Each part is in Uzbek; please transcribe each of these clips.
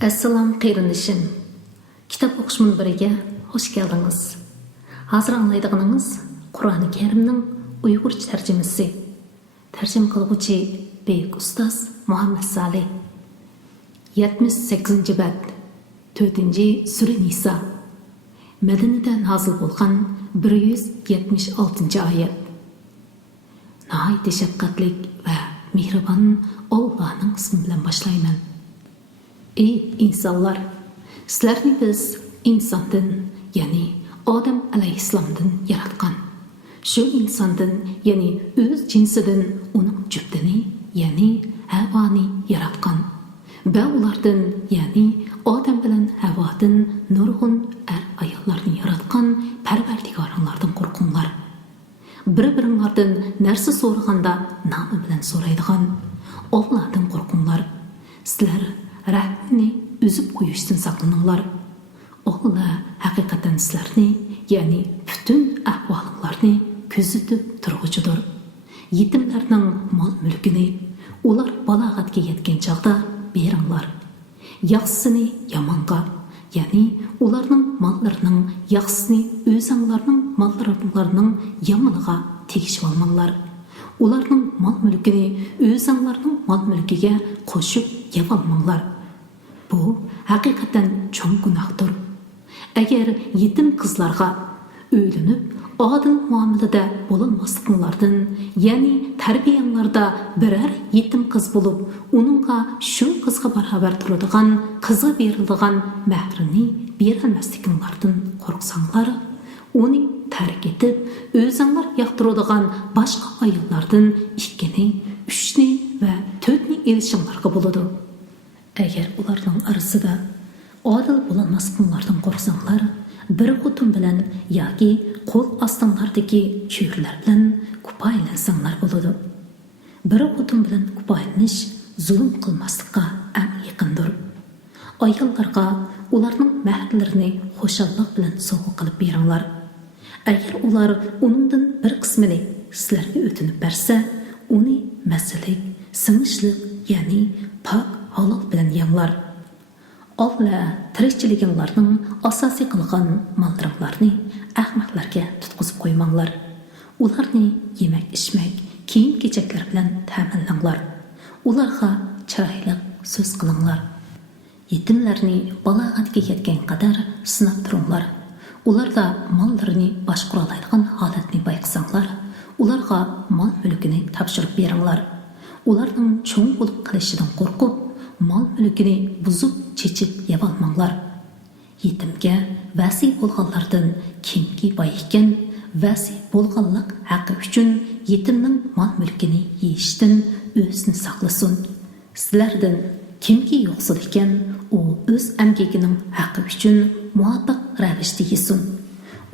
Assalomu qarindoshim. Kitob o'qish munbiriga xush keldingiz. Hozir anglaydiganimiz Qur'oni Karimning Uyg'urcha tarjimasi. Tarjima qiluvchi buyuk ustoz Muhammad Salih. 78-bab 4-sura Nisa. Madinada nozil bo'lgan 176-oyat. Nihoyat shafqatli va mehribon Allohning ismi bilan boshlayman. Ey insonlar, sizlarni biz insondan, ya'ni Odam alayhissalomdan yaratgan. Shu insondan, ya'ni o'z jinsidan uning juftini, ya'ni Havoni yaratgan. Va ulardan, ya'ni Odam bilan Havodan nurg'un ayollarni yaratgan Parvardigoringlardan qo'rqinglar. Bir-biringlardan narsa so'raganda nomi bilan so'raydigan Allohdan qo'rqinglar. Sizlar rahmini üzüp qo'yishdan saqlaninglar. Allah haqiqatan sizlarni, ya'ni bütün ahvolinglarni kuzatib turg'uchidir. Yetimlarning mol-mulkini ular balog'atga yetgan chog'da beringlar. Yaxshisini yomonga, ya'ni ularning mollarining yaxshisini o'zinglarning mollaringlarning yomoniga tegishib olmanglar. Ularning mol-mulkini o'zinglarning mol-mulkiga qo'shib yeb olmanglar. Bu haqiqatan cho'ng gunohdir. Agar yetim qizlarga o'ylanib, odil muomalada bo'lmasliklaringlardan, ya'ni tarbiyanglarda biror yetim qiz bo'lib, uningga shu qizga barobar turadigan, qizga beriladigan mahrini bermasliklaringlardan qo'rqsanglar, uni tark etib, o'zinglar yoqtiradigan boshqa ayollardan 2ni, 3ni va 4ni elishinglarga bo'ladi. Agar ularning orasida odil bo'lmasliklaringlardan qo'rqsanglar, bir xotin bilan yoki qo'l ostinglardagi cho'rlar bilan kupoylansanglar bo'ladi. Bir xotin bilan kupoylanish zulm qilmaslikqa eng yaqindir. Ayollarga ularning mahrlarini xushallik bilan sovg'a qilib beringlar. Agar ular uningdan bir qismini sizlarga o'tinib bersa, uni masalik, sinishlik, ya'ni pok halol bilan yenglar. Allah tirikchiliginglarning asosiy qilgan mollaringlarni ahmoqlarga tutqizib qo'ymanglar. Ularni yemak-ichmak, kiyim-kechaklar bilan ta'minlanglar. Ularga chiroyli so'z qilinglar. Yetimlarni balog'atga yetgan qadar sinab turinglar. Ularda mollarini boshqara oladigan holatni bayqasanglar, ularga mol-mulkini topshirib beringlar. Ularning cho'ng bo'lib qilishidan qo'rqib, mol-mulkini buzib, chechib yeb olmanglar. Yetimga vasi bo'lganlardan kimki boy ekan, vasi bo'lganlik haqqi uchun yetimning mol-mulkini yeyishdan o'zini saqlasin. Sizlardan kimki yo'qsil ekan, u o'z amgakining haqqi uchun muvofiq ravishda yesin.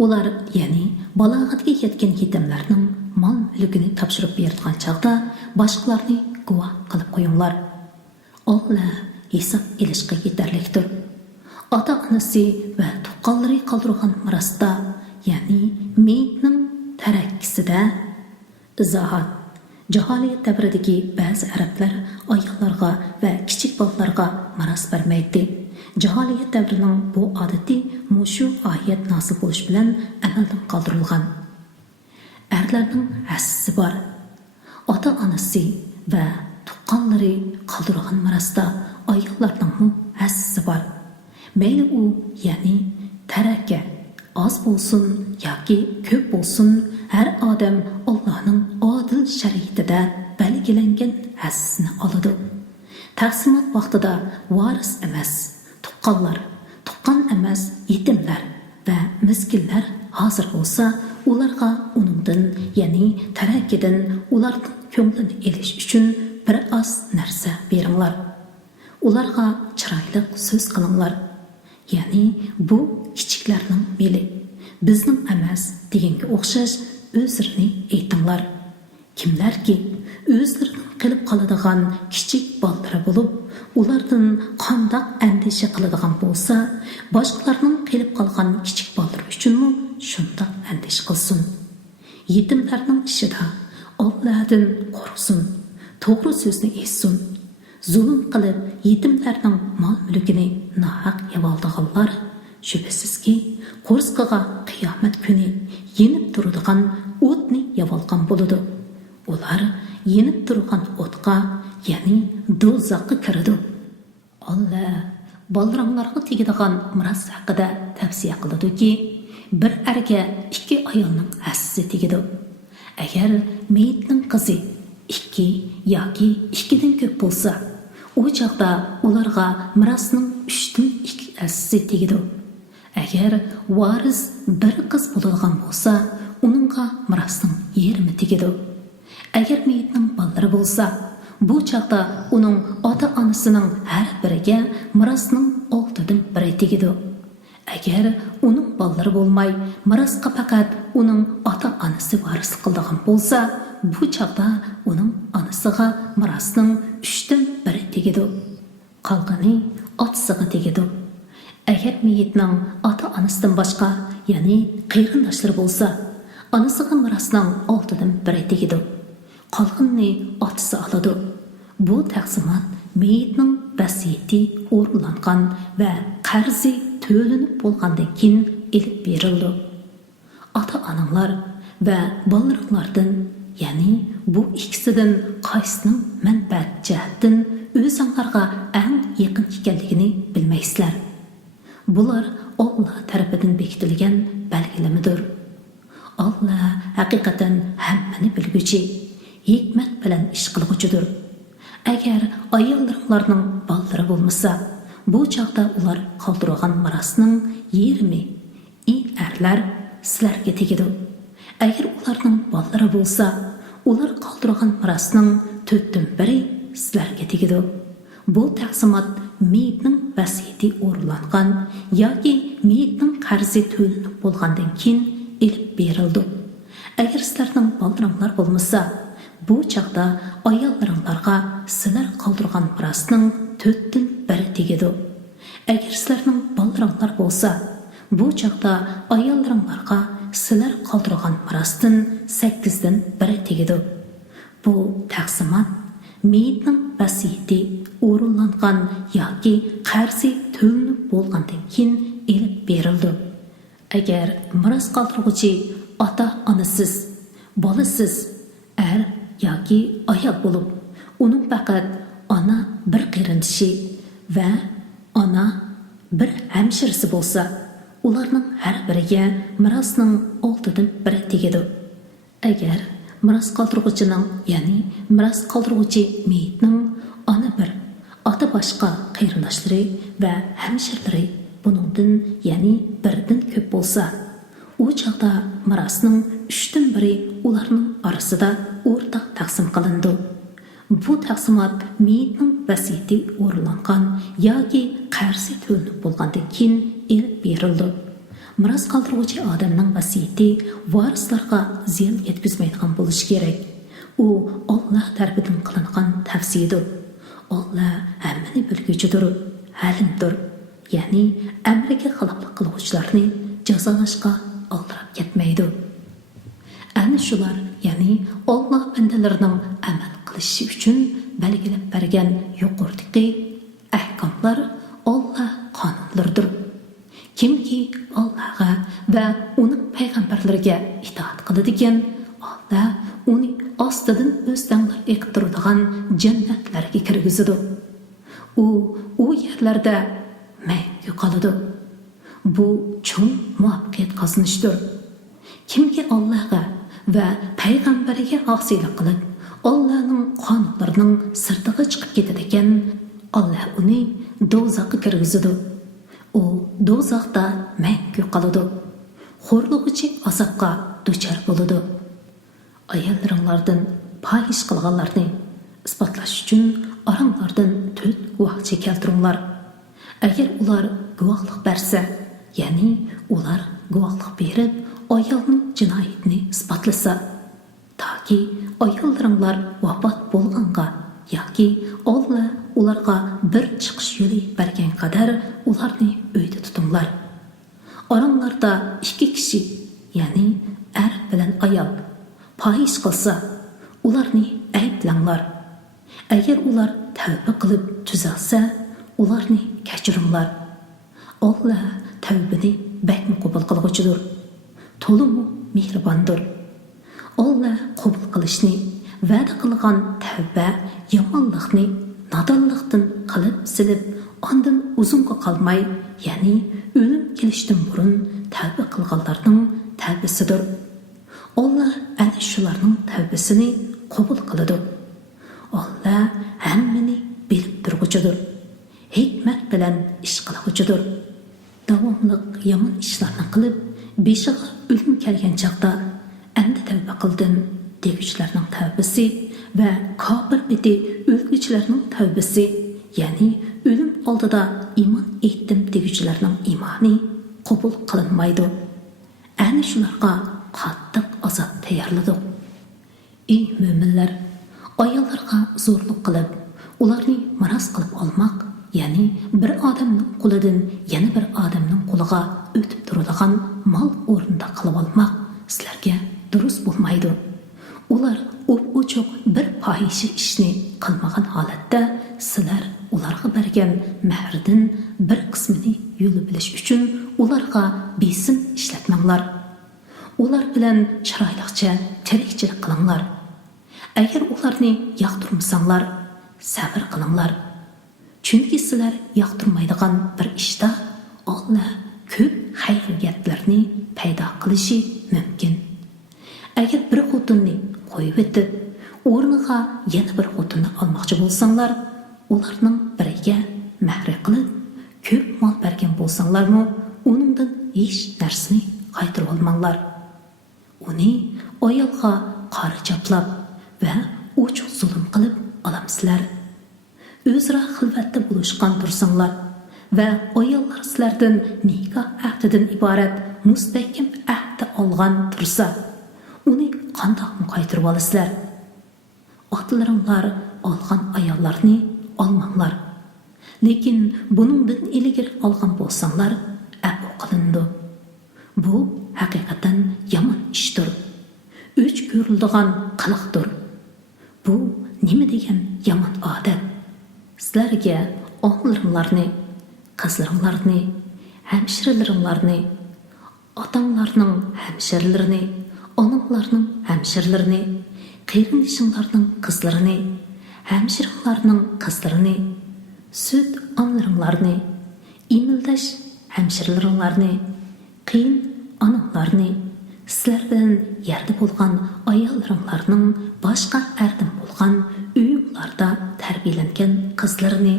Ular, ya'ni balog'atga yetgan yetimlarning mol-mulkini topshirib beradigan chog'da boshqalarni guvoh qilib qo'yinglar. Allah hisob ilishga yetarlikdir. Ota-onasi va tuqqanlari qoldirgan mirosda, ya'ni meyitning tarakkisida izohat. Jaholiyat davridagi ba'zi arablar ayollarga va kichik bolalarga miros bermaydi. Jaholiyat davrining bu odati mushu oyat nozil bo'lish bilan amaldan qoldirilgan. Erlarning hassisi bor. Ota-onasi va tuqqanlari qoldirgan mirosda ayollarning hassisi bor. Mayli u, ya'ni taraka oz bo'lsin yoki ko'p bo'lsin, har odam Allohning odil shariatida belgilangan hassisini oladi. Taqsimot vaqtida varis emas, tuqqan emas, yetimlar va miskinlar hozir bo'lsa, ularga uningdan, ya'ni tarakidan ularning ko'nglini elish uchun bir oz narsa beringlar. Ularga chiroyli so'z qilinglar. Ya'ni bu kichiklarning meli, bizning emas deganga o'xshash o'zlarini aytinglar. Kimlarki o'zlarining qilib qoladigan kichik bolalari bo'lib, ulardan qandoq andisha qiladigan bo'lsa, boshqalarning qilib qolgan kichik bolalar uchunmi shundoq andish qilsin. Yetimlarning ishida Allohdan qo'rqsin, to'g'ri so'zni aytsin, zulm qilib yetimlarning mol mulkini nohaq yevoldiganlar shubhasizki qo'rsqiga qiyomat kuni yenib turadigan o'tni yevolgan bo'ladi. Ular yenib turgan o'tqa, ya'ni do'zaxga kiradi. Allah balranglarga tegadigan miros haqida tavsiya qiladi-ki, bir erga ikki ayolning hassisi tegadi. Agar meyitning qizi 2 yoki 2dan ko'p bo'lsa, u chaqda ularga mirosning 3dan 2 hassisi tegadi. Agar varis bir qiz bo'ladigan bo'lsa, uningga mirosning yarmi tegadi. Agar meyitning balları bo'lsa, bu chaqda uning ota-onasining har biriga mirosning 6dan 1 tegadi. Agar uning balları bo'lmay, mirosga faqat uning ota-onasi varislik qiladigan bo'lsa, bu chaqda uning onasiga mirosning 3dan 1 tegadi. Qolgani otasiga tegadi. Agar meyitning ota-onasidan boshqa, ya'ni qarindoshlari bo'lsa, onasiga mirosning 6dan 1 tegadi. Qolganini otasi oladi. Bu taqsimot meyitning vasiyati o'rinlangan va qarzi to'lanib bo'lgandan keyin elib berildi. Ota-onalar va bolalardan, ya'ni bu ikkisidan qaysinin manfaat jihatdan o'zinglarga eng yaqin ekanligini bilmaysizlar. Bular Allah tarafidan bekitilgan belgilamidir. Allah haqiqatan hammani bilguchi, hikmat bilan ish qilguchidir. Agar ayollaringlarning bolalari bo'lmasa, bu chaqda ular qoldirgan mirosning yarmi erlar sizlarga tegadi. Agar ularning bolalari bo'lsa, ular qoldirgan mirosning 4dan 1 sizlarga tegadi. Bu taqsimot meyitning vasiyati o'rinlangan yoki meyitning qarzi to'lanib bo'lgandan keyin elib berildi. Agar sizlarning bolalaringlar bo'lmasa, bu chaqda ayollaringlarga sizlar qoldirgan mirosning 4dan 1 tegadi. Agar sizlarning bolalaringlar bo'lsa, bu chaqda ayollaringlarga sizlar qoldirgan mirosdan 8dan 1 tegadi. Bu taqsimot meyitning vasiyati o'rinlangan yoki qarzi to'lanib bo'lgandan keyin elib berildi. Agar miros qoldiruvchi ota-onasiz, bolasiz, er yoki ayol bo'lib, uning faqat ona bir qarindoshi va ona bir hamshirasi bo'lsa, ularning har biriga mirosning 6dan 1 tegadi. Agar miros qoldiruvchining, ya'ni miros qoldiruvchi meyitning ona bir, ota boshqa qarindoshlari va hamshirlari buningdan, ya'ni 1dan ko'p bo'lsa, u chaqda mirosning 3dan 1 ularning orasida o'rtaq taqsim qilindi. Bu taqsimot meyitning vasiyati o'rinlangan yoki qarzi to'lanib bo'lgandan keyin elib berildi. Miros qoldiruvchi odamning vasiyati varislarga ziyon yetkazmaydigan bo'lishi kerak. U Alloh tarafidan qilingan tavsiyadir. Alloh hammani bilguchidir, halimdir. Ya'ni amriga xiloflik qiluvchilarni jazolashga oldirib ketmaydi. Ana shular, ya'ni Alloh bandalarining amal qilishi uchun belgilab bergan yuqoridagi ahkomlar Alloh qonunlaridir. Kimki Allohga va uning payg'ambarlariga itoat qiladigan, Alloh uni ostidan o'zdanlar eqtiradigan jannatlarga kirgizadi. U yerlarda mangu qoladi. Bu cho'ng muvaffaqiyat qozonishdir. Kimki Allohga va payg'ambariga osiylik qilib, Allohning qonunlarining sirtiga chiqib ketadi ekan, Alloh uni do'zaxga kirgizadi. U do'zaxda mangu qoladi. Xo'rlig'ichi azobga duchor bo'ladi. Ayollaringlardan fahish qilganlarni isbotlash uchun oranglardan 4 guvohchi keltiringlar. Agar ular guvohlik bersa, ya'ni ular guvohlik berib ayolning jinoyatini isbotlasa, toki ayollaringlar vafot bo'lganga yoki Alloh ularga bir chiqish yo'li bergan qadar ularni uyda tutinglar. Oranglarda 2 kishi, ya'ni er bilan ayol fahish qilsa, ularni ayblanglar. Agar ular tavba qilib tuzalsa, ularni kechiringlar. Alloh tavbani bakmi qabul qilguchidir. To'liq mehribondir. Alloh qabul qilishni va'da qilgan tavba yomonlikni nodonlikdan qilib silib, ondan uzunga qolmay, ya'ni o'lim kelishdan burun tavba qilganlarning tavbasidir. Alloh ana shularning tavbasini qabul qiladi. Alloh hammani bilib turguchidir. Hikmat bilan ish qilguchidir. Davomli yomon ishlarni qilib, beshiga o'lim kelgan chaqda endi tavba qildim deguchilarning tavbasi va kofir biti o'lguchilarning tavbasi, ya'ni o'lim oldida iymon etdim deguchilarning iymoni qabul qilinmaydi. Ana shularga qattiq azob tayyorladik. Ey mo'minlar, ayollarga zo'rlik qilib, ularni maroz qilib olmoq, ya'ni bir odamning qo'lidan yana bir odamning qo'liga o'tib turadigan mol o'rnida qilib olmoq sizlarga durust bo'lmaydi. Ular o'p-o'choq bir fohisha ishni qilmagan holatda sizlar ularga bergan mahrdan bir qismini yo'li bilish uchun ularga besim ishlatmanglar. Ular bilan chiroyliqcha tirikchilik qilinglar. Agar ularni yoqtirmasanglar, sabr qilinglar. Chunki sizlar yoqtirmaydigan bir ishda Alloh ko'p xayriyatlarni paydo qilishi mumkin. Agar bir xotinni qo'yib etib, o'rniga yana bir xotinni olmoqchi bo'lsanglar, ularning biriga mahr qilib, ko'p mol bergan bo'lsanglarmi, uningdan hech narsani qaytarib olmanglar. Uni ayolga qari chaplab va ochiq zulm qilib olamsizlar. O'zra xilvatda bo'lishgan tursanglar va ayollar sizlardan nikoh ahdidan iborat mustahkam ahd olgan tursa, uni qandoq qaytarib olasizlar? Otlaringlar olgan ayollarni olmanglar. Lekin buningdan ilgari olgan bo'lsanglar, afu qilindi. Bu haqiqatan yomon ishdir. Uch ko'riladigan qiliqdir. Bu nima degan yomon odat? Sizlarga o'g'llaringlarni, qizlaringlarni, hamshiralaringlarni, otanglarning hamshiralarini, onanglarning hamshiralarini, qarindishinglarning qizlarini, hamshirlarning qizlarini, sut onalaringlarni, imildash hamshiralaringlarni, qiyin onanglarni, sizlar bilan yerda bo'lgan ayollaringlarning boshqa erdan bo'lgan uylarda tarbiyalangan qizlarini,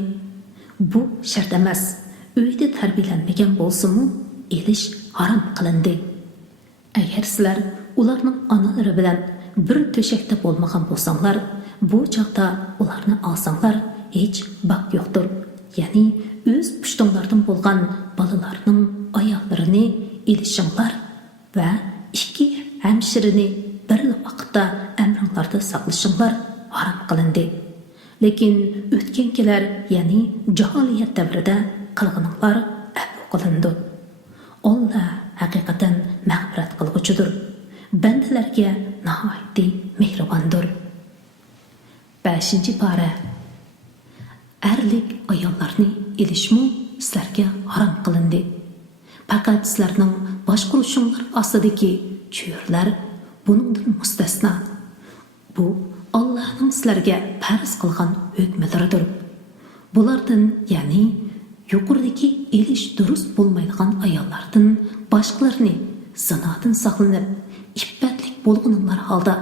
bu shart emas, uyda tarbiyalanmagan bo'lsa-mu, elish harom qilindi. Agar sizlar ularning onalari bilan bir to'shakda bo'lmagan bo'lsanglar, bu chaqda ularni olsanglar hech bak yo'qdir. Ya'ni o'z pushtonlardan bo'lgan bolalarning ayollarini elishinglar va ikki hamshirini bir vaqtda amringlarda saqlashinglar harom qilindi. Lekin o'tgankilar, ya'ni jahiliyat davrida qilganinglar afu qilindi. Alloh haqiqatan mag'firat qilguchidir. Bandalarga nihoyatda mehribondir. 5-pora. Erlik ayollarni elishmu sizlarga harom qilindi. Faqat sizlarning boshqaruvinglar ostidagi cho'rlar buningdan mustasno. Bu Allohning sizlarga farz qilgan hukmlaridir. Bulardan, ya'ni yuqoridagi elish durust bo'lmaydigan ayollardan boshqalarni zinodan saqlanib, iffatlik bo'lganlar holda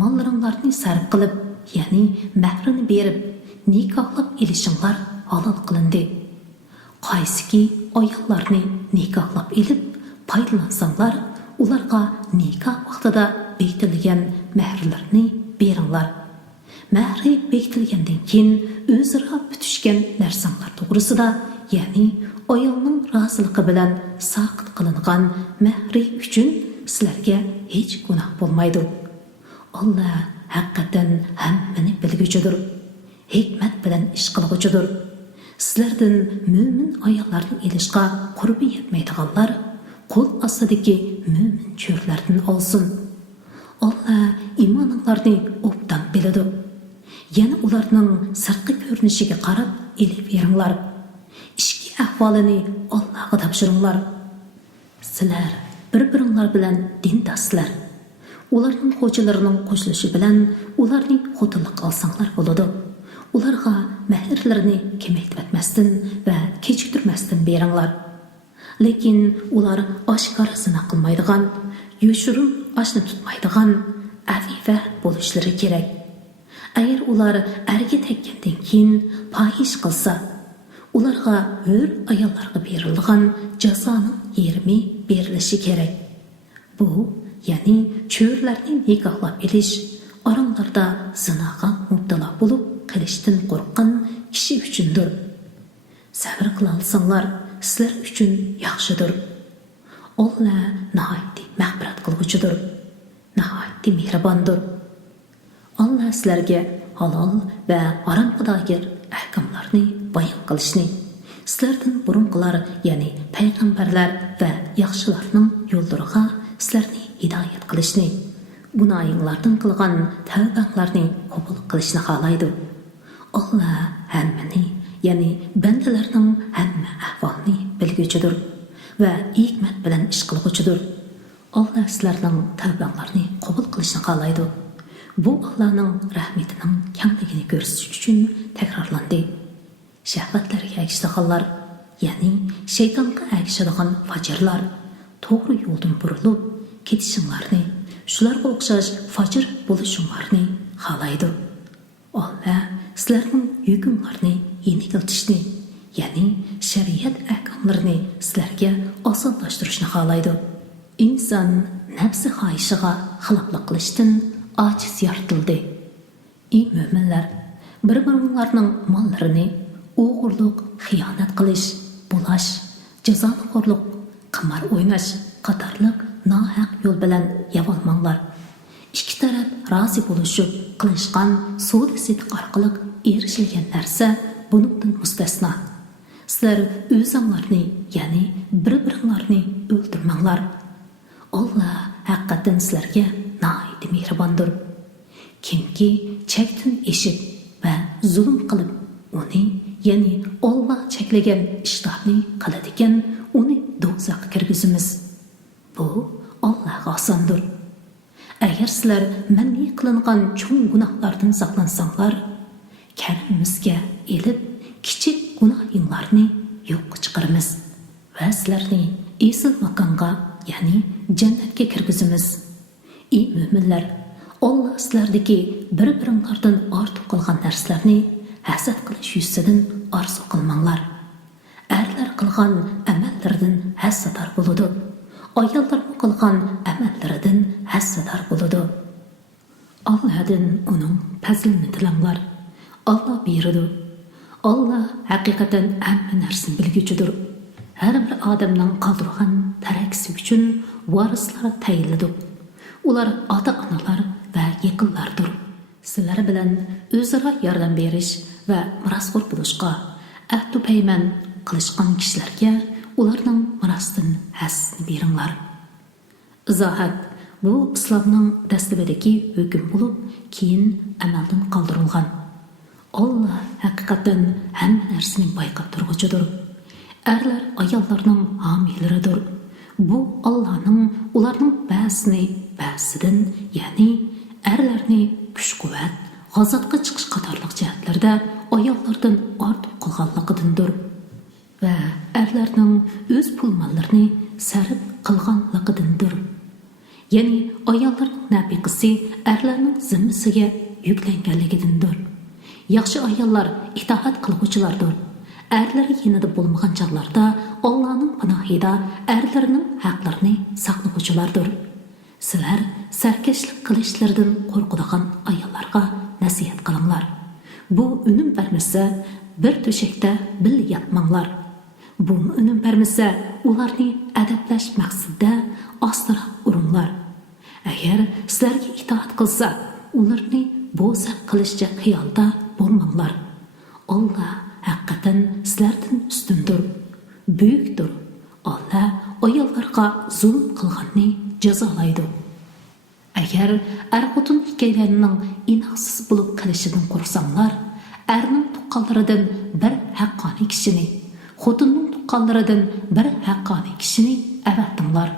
mollaringlarni sarf qilib, ya'ni mahrini berib, nikohlab elishinglar halol qilindi. Qaysiki ayollarni nikohlab elib foydalansanglar, ularga nikoh vaqtida bekitilgan mahrlarni beringlar. Mahri bekitilgandan keyin o'zaro bitishgan narsalar to'g'risida, ya'ni ayolning roziligi bilan saqit qilingan mahri uchun sizlarga hech gunoh bo'lmaydi. Alloh haqiqatan hammani bilguchidir, hikmat bilan ish qilguchidir. Sizlardan mo'min ayollarni elishga qurbi yetmaydiganlar qo'l ostidagi mo'min cho'rlardan olsin. Alloh iymoninglarni obdan biladi. Yana ularning sirtqi ko'rinishiga qarab elib beringlar. Ichki ahvolini Allohga topshiringlar. Sizlar bir-biringlar bilan dindoslar. Ularning xo'jalarining qo'shilishi bilan ularni xotinlik olsanglar bo'ladi. Ularga mehrlarini kemaytib etmasdan va kechiktirmasdan beringlar. Lekin ular oshkora zina qilmaydigan, yoshirin oshni tutmaydigan afifa bo'lishlari kerak. Agar ular erga tekkandan keyin fahish qilsa, ularga hur ayollarga berilgan jazoning yerimi berilishi kerak. Bu, ya'ni cho'rlarni nikohlab elish, oranglarda zinoga mubtalo bo'lib qilishdan qo'rqqan kishi uchundir. Sabr qila olsanglar, sizlar uchun yaxshidir. Alloh nihoyatda mag'firat qiluvchidir, nihoyatda mehribondir. Allah sizlarga halol va haromga doir ahkomlarni bayon qilishni, sizlardan burunqilar, ya'ni payg'ambarlar va yaxshilarning yo'llariga sizlarni hidoyat qilishni, gunohinglardan qilgan tavbanglarni qabul qilishni xohlaydi. Allah hammani, ya'ni bandalarning hamma ahvolini bilguchidir va hikmat bilan ish qilguchidir. Allah sizlarning tavbanglarni qabul qilishni xohlaydi. Bu Allah'ның rahmetining kengligini ko'rsatish uchun takrorlandi. Shahvatlarga agishadiganlar, ya'ni shaytonga agishadigan fajrlar, to'g'ri yo'ldan burilib ketishinglarni, shularga o'xshash fajr bo'lishinglarni xohlaydi. Allah sizlarning hukmlarni yengiltishni, ya'ni shariat ahkomlarini sizlarga osonlashtirishni xohlaydi. Inson nafsi xohishiga xiloflik qilishdan aciz yaratildi. Ey mo'minlar, bir-biringlarning mollarini o'g'irlik, xiyonat qilish, bulash, jazoxo'rlik, qimor o'ynash qatorliq nohaq yo'l bilan yavolmanglar. Ikki taraf rozi bo'lishib qilishgan savdo-sotiq orqali erishilgan narsa bundan mustasno. Sizlar o'zinglarni, ya'ni bir-biringlarni o'ldirmanglar. Alloh haqiqatan sizlarga nihoyat mehribondir. Kimki chekdan eshib va zulm qilib, uni, ya'ni Alloh cheklagan ishlarni qiladigan, uni do'zaxga kirgizamiz. Bu Allohga osondir. Agar sizlar manni qilingan cho'ng gunohlardan saqlansanglar, karimimizga elib kichik gunohinglarni yo'qqa chiqaramiz va sizlarni esil makonga, ya'ni jannatga kirgizamiz. Ey mo'minlar, Alloh sizlardagi bir-biringlardan ortiq qilgan narsalarni hasad qilish yuzidan orzu qilmanglar. Erlar qilgan amallaridan hasador bo'ladi. Ayollar qilgan amallaridan hasador bo'ladi. Allohdan uning fazlini tilanglar. Alloh beradi. Alloh haqiqatan hamma narsani bilguchidir. Har bir odamning qoldirgan tarakisi uchun varislar tayinladi. Ular ota-onalar va yaqinlardir. Sizlar bilan o'zaro yordam berish va mirosxo'r bo'lishga ahd payman qilishgan kishilarga ularning mirosdan hassini beringlar. Izohat: bu islomning dastlabidagi hukm bo'lib, keyin amaldan qoldirilgan. Alloh haqiqatan hamma narsani bayqab turguchidir. Erlar ayollarning homilaridir. Bu Allohning ularning ba'sidan, ya'ni erlarni kuch-quvvat, g'azotga chiqish qatorliq jihatlarda ayollardan ortiq qilganligidandir va erlarning o'z pul-mollarini sarf qilganligidandir. Ya'ni ayollarning nafiqasi erlarning zimmasiga yuklanganligidandir. Yaxshi ayollar itoat qiluvchilardir. Erlari yanida bo'lmagan chog'larda Allohning panohida erlarining haqlarini saqlovchilardir. Sizlar sarkashlik qilishlaridan qo'rqadigan ayollarga nasihat qilinglar. Bu unum bermasa, bir to'shakda bil yotmanglar. Bu unum bermasa, ularni adablash maqsadida ostirab uringlar. Agar sizlarga itoat qilsa, ularni bo'zaq qilishcha xiyolda bo'lmanglar. Alloh haqiqatan sizlardan ustundir, buyukdir. Alloh ayollarga zulm qilganni jazolaydi. Agar er-xotin ikkalarining inoqsiz bo'lib qolishidan qo'rqsanglar, erning tuqqanlaridan bir haqqoniy kishini, xotinning tuqqanlaridan bir haqqoniy kishini avatinglar.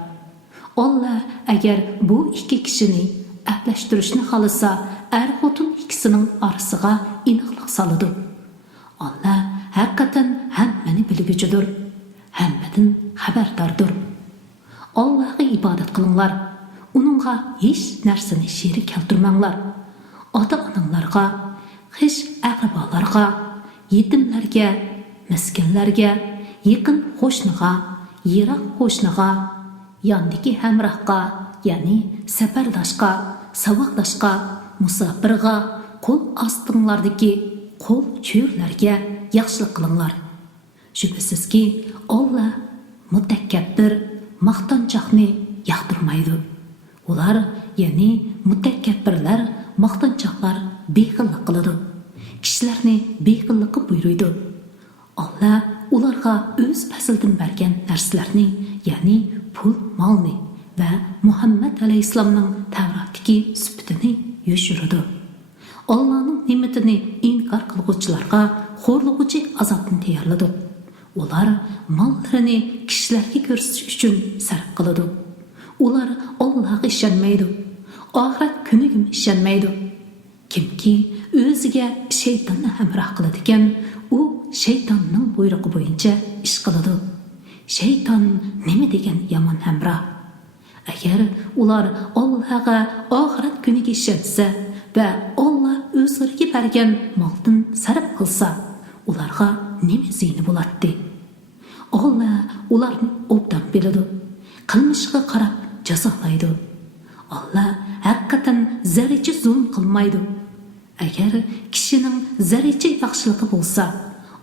Allah agar bu ikki kishini ahlashtirishni xolasa, er-xotin ikkisining orasiga inoqlik soladi. Allah haqiqatan hammani bilguchidir, hammadan xabardordir. Allah'a ibadet qilinglar. Uningga hech narsani sherik keltirmanglar. Ota-onanglarga, xish aqrabolarga, yetimlarga, miskinlarga, yaqin qo'shniga, yiroq qo'shniga, yondagi hamrohga, ya'ni safardoshga, saboqdoshga, musofirga, qo'l ostinglardagi qo'l cho'rlarga yaxshilik qilinglar. Shubhasizki, Alloh mutakabbir, maqtanchoqni yoqtirmaydi. Ular, ya'ni mutakabbirlar, maqtanchoqlar bexillik qiladi. Kishilarni bexillikka buyuruydi. Allah ularga o'z fasldan bergan narsalarni, ya'ni pul, molni va Muhammad alayhisolamning Tavrotdagi sifatini yoshiradi. Allahning ne'matini inkor qilguvchilarga xo'rlig'uchi azobni tayyorladi. Ular mollarini kishilarga ko'rsatish uchun sarf qiladi. Ular Allohga ishonmaydi, oxirat kuniga ishonmaydi. Kimki o'ziga shaytonni hamroh qiladi ekan, u shaytonning buyrug'i bo'yicha ish qiladi. Shayton nima degan yomon hamroh? Agar ular Allohga oxirat kuniga ishonsa va Alloh o'zlariga bergan moldan sarf qilsa, ularga nima ziyni bo'ladi? Allah ularni obdan biladi. Qilmishiga qarab jazolaydi. Allah haqiqatan zarracha zulm qilmaydi. Agar kishining zarracha yaxshiligi bo'lsa,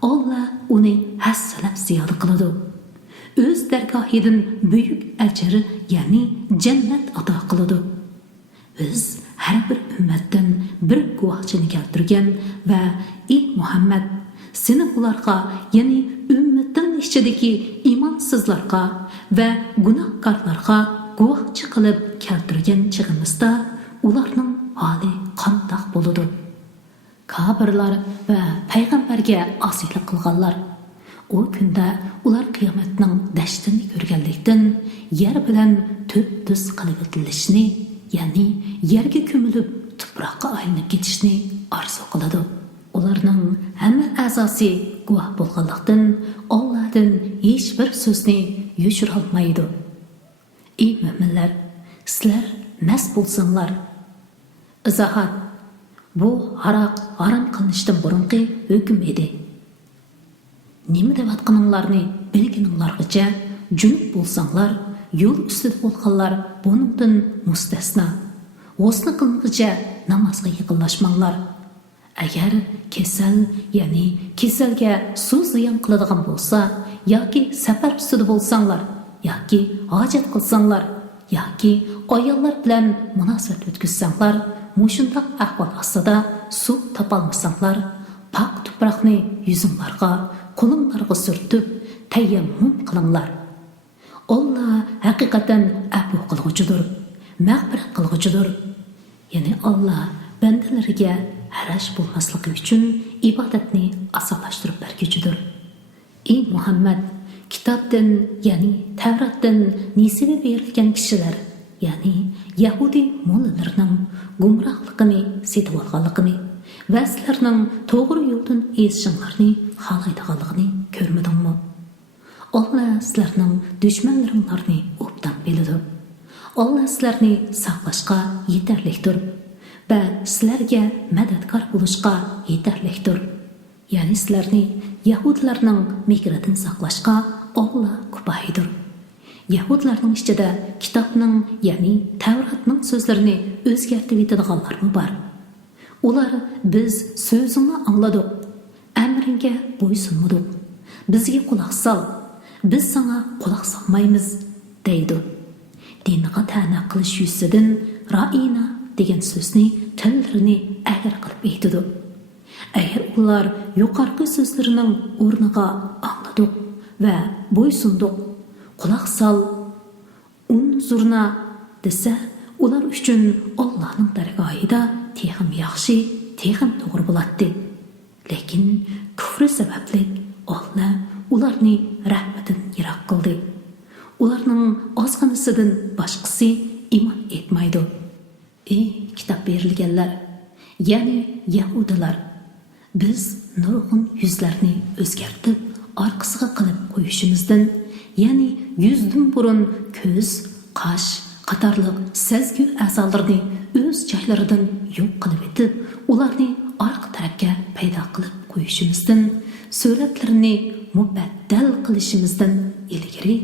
Allah uni hassalab ziyoda qiladi. O'z dargohidan buyuk ajr, ya'ni jannat ato qiladi. Biz har bir ummatdan bir guvohchini keltirgan va ey Muhammad, seni ularga, ya'ni ummatning ichidagi imonsizlarga va gunohkorlarga guvohchi qilib keltirgan chig'imizda ularning holi qandoq bo'ladi? Kofirlar va payg'ambarga osiylik qilganlar, o kunda ular qiyomatning dashtini ko'rganlikdan yer bilan to'p-tus qilib o'tilishni, ya'ni yerga ko'milib tuproqqa aylanib ketishni orzu qiladi. Ularning hamma a'zosi guvoh bo'lganlikdan Allohdan hech bir so'zni yoshira olmaydi. Ey mo'minlar, sizlar mast bo'lsanglar, izohat, bu haroq harom qilinishdan burungi hukm edi. Nima deyotganinglarni bilgininglargacha junub bo'lsanglar, yo'l ustida bo'lganlar bundan mustasno. G'usl qilguncha namozga yaqinlashmanglar. Agar kasal, ya'ni kasalga suv ziyon qiladigan bo'lsa, yoki safar ustida bo'lsanglar, yoki hojat qilsanglar, yoki ayollar bilan munosabat o'tkazsanglar, mushundaq ahvol ostida suv topolmasanglar, pok tuproqni yuzinglarga, qo'linglarga surtib tayammum qilinglar. Alloh haqiqatan afv qilg'uchidir, mag'firat qilg'uchidir. Ya'ni Alloh bandalariga harash bo'lmasligi uchun ibodatni osonlashtirib berguchidir. Ey Muhammad, kitobdan, ya'ni Tavrotdan nasiba berilgan kishilar, ya'ni Yahudi mo'minlarning gumrohligini setib olganligini va sizlarning to'g'ri yo'ldan ezishinglarni xohlaydiganligini ko'rmadingmi? Allah sizlarning dushmanlaringlarni obdan biladi. Allah sizlarni saqlashga yetarlikdir va sizlarga madadkor bo'lishga yetarlikdir. Ya'ni sizlarni Yahudlarning mehridan saqlashga Allah kubaydir. Yahudlarning ichida kitobning, ya'ni Tavrotning so'zlarini o'zgartirib yetadiganlar bor. Ular biz so'zingni angladik, amringga bo'ysunmadik, bizga quloq sol, biz sana quloq solmaymiz deydi. Dinga ta'na qilish yuzidan ra'ina degan so'zni tillarini agar qilib aytadi. Agar ular yuqorqi so'zlarining o'rniga angladik va bo'ysundik, quloq sol, unzurna desa, ular uchun Allohning dargohida texim yaxshi, texim to'g'ri bo'ladi. Lekin kufri sababli Alloh ularni rahmatidan yiroq qildi. Ularning ozg'inisidan boshqasi iymon etmaydi. Ey kitob berilganlar, ya'ni yahudilar, biz nurg'un yuzlarni o'zgartib, orqasiga qilib qo'yishimizdan, ya'ni yuzdan burun ko'z, qosh qatorliq sezgi a'zolarini o'z joylaridan yo'q qilib etib, ularni orqa tarafga paydo qilib qo'yishimizdan, suratlarini mubaddal qilishimizdan ilgari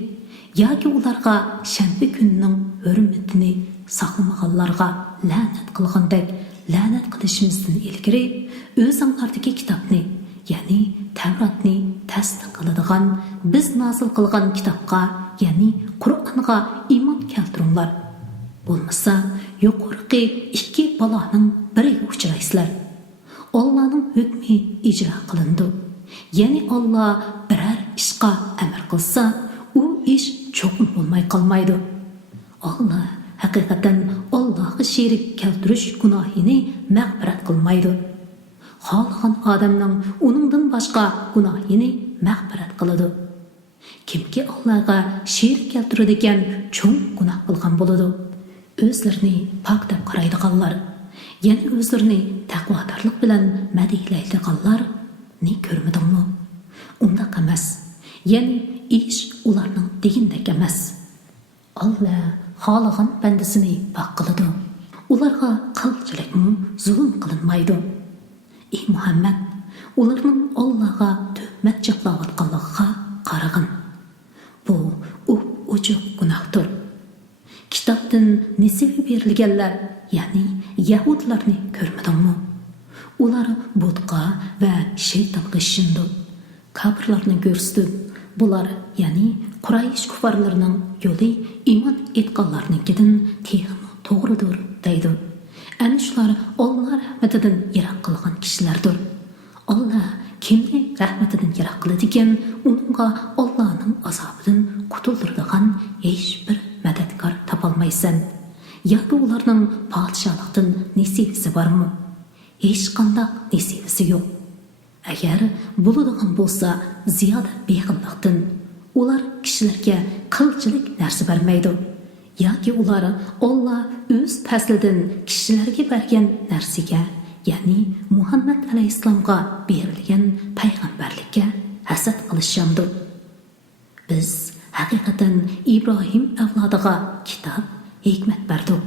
yoki ularga shanba kunining hurmatini saqlamaganlarga la'nat qilgandek la'nat qilishimizdan ilgari o'zinglardagi kitobni, ya'ni Tavratni tasdiq qiladigan biz nozil qilgan kitobga, ya'ni Qur'onga iymon keltiringlar. Bo'lmasa, yuqorqi ikki baloning biriga uchraysizlar. Allohning hukmi ijro qilindi. Ya'ni Alloh biror ishga amr qilsa, u ish cho'qin bo'lmay qolmaydi. Alloh haqiqatan Allohga sherik keltirish gunohini mag'firat qilmaydi. Xohlagan odamning uningdan boshqa gunohini mag'firat qiladi. Kimki Allohga sherik keltiradigan cho'ng gunoh qilgan bo'ladi. O'zlarini pok deb qaraydiganlar, ya'ni o'zlarini taqvodorlik bilan madihlaydiganlar ne ko'rmadingmi? Undaq emas. Ya'ni ish ularning degindek emas. Alloh xohlagan bandasini pok qiladi. Ularga qilchilikmi zulm qilinmaydi. Ey Muhammad, ularning Allohga tuhmat chaqlayotganligiga qarag'in. Bu ochiq gunohdir. Kitobdan nasibi berilganlar, ya'ni yahudlarni ko'rmadingmi? Ular butqa va shaytonga ishindi. Kafirlarni ko'rsatib, bular, ya'ni Quraysh kufarlarining yo'li iymon etganlarnikidan texmi to'g'ridir deydi. Ana shular Alloh rahmatidan yiroq qilgan kishilardir. Alloh kimni rahmatidan yiroq qiladi ekan, uningga Allohning azobidan qutuldiradigan hech bir madadkor topolmaysan. Yoki ularning podshohlikdan nasibasi bormi? Hech qanday nasibasi yo'q. Agar bo'ladigan bo'lsa, ziyoda beg'illiqdan ular kishilarga qilchilik narsa bermaydi. Yoki ular Alloh o'z faslidan kishilarga bergan narsaga, ya'ni Muhammad alayhisalomga berilgan payg'ambarlikka hasad qilishgandir. Biz haqiqatan Ibrohim avlodiga kitob, hikmat berdik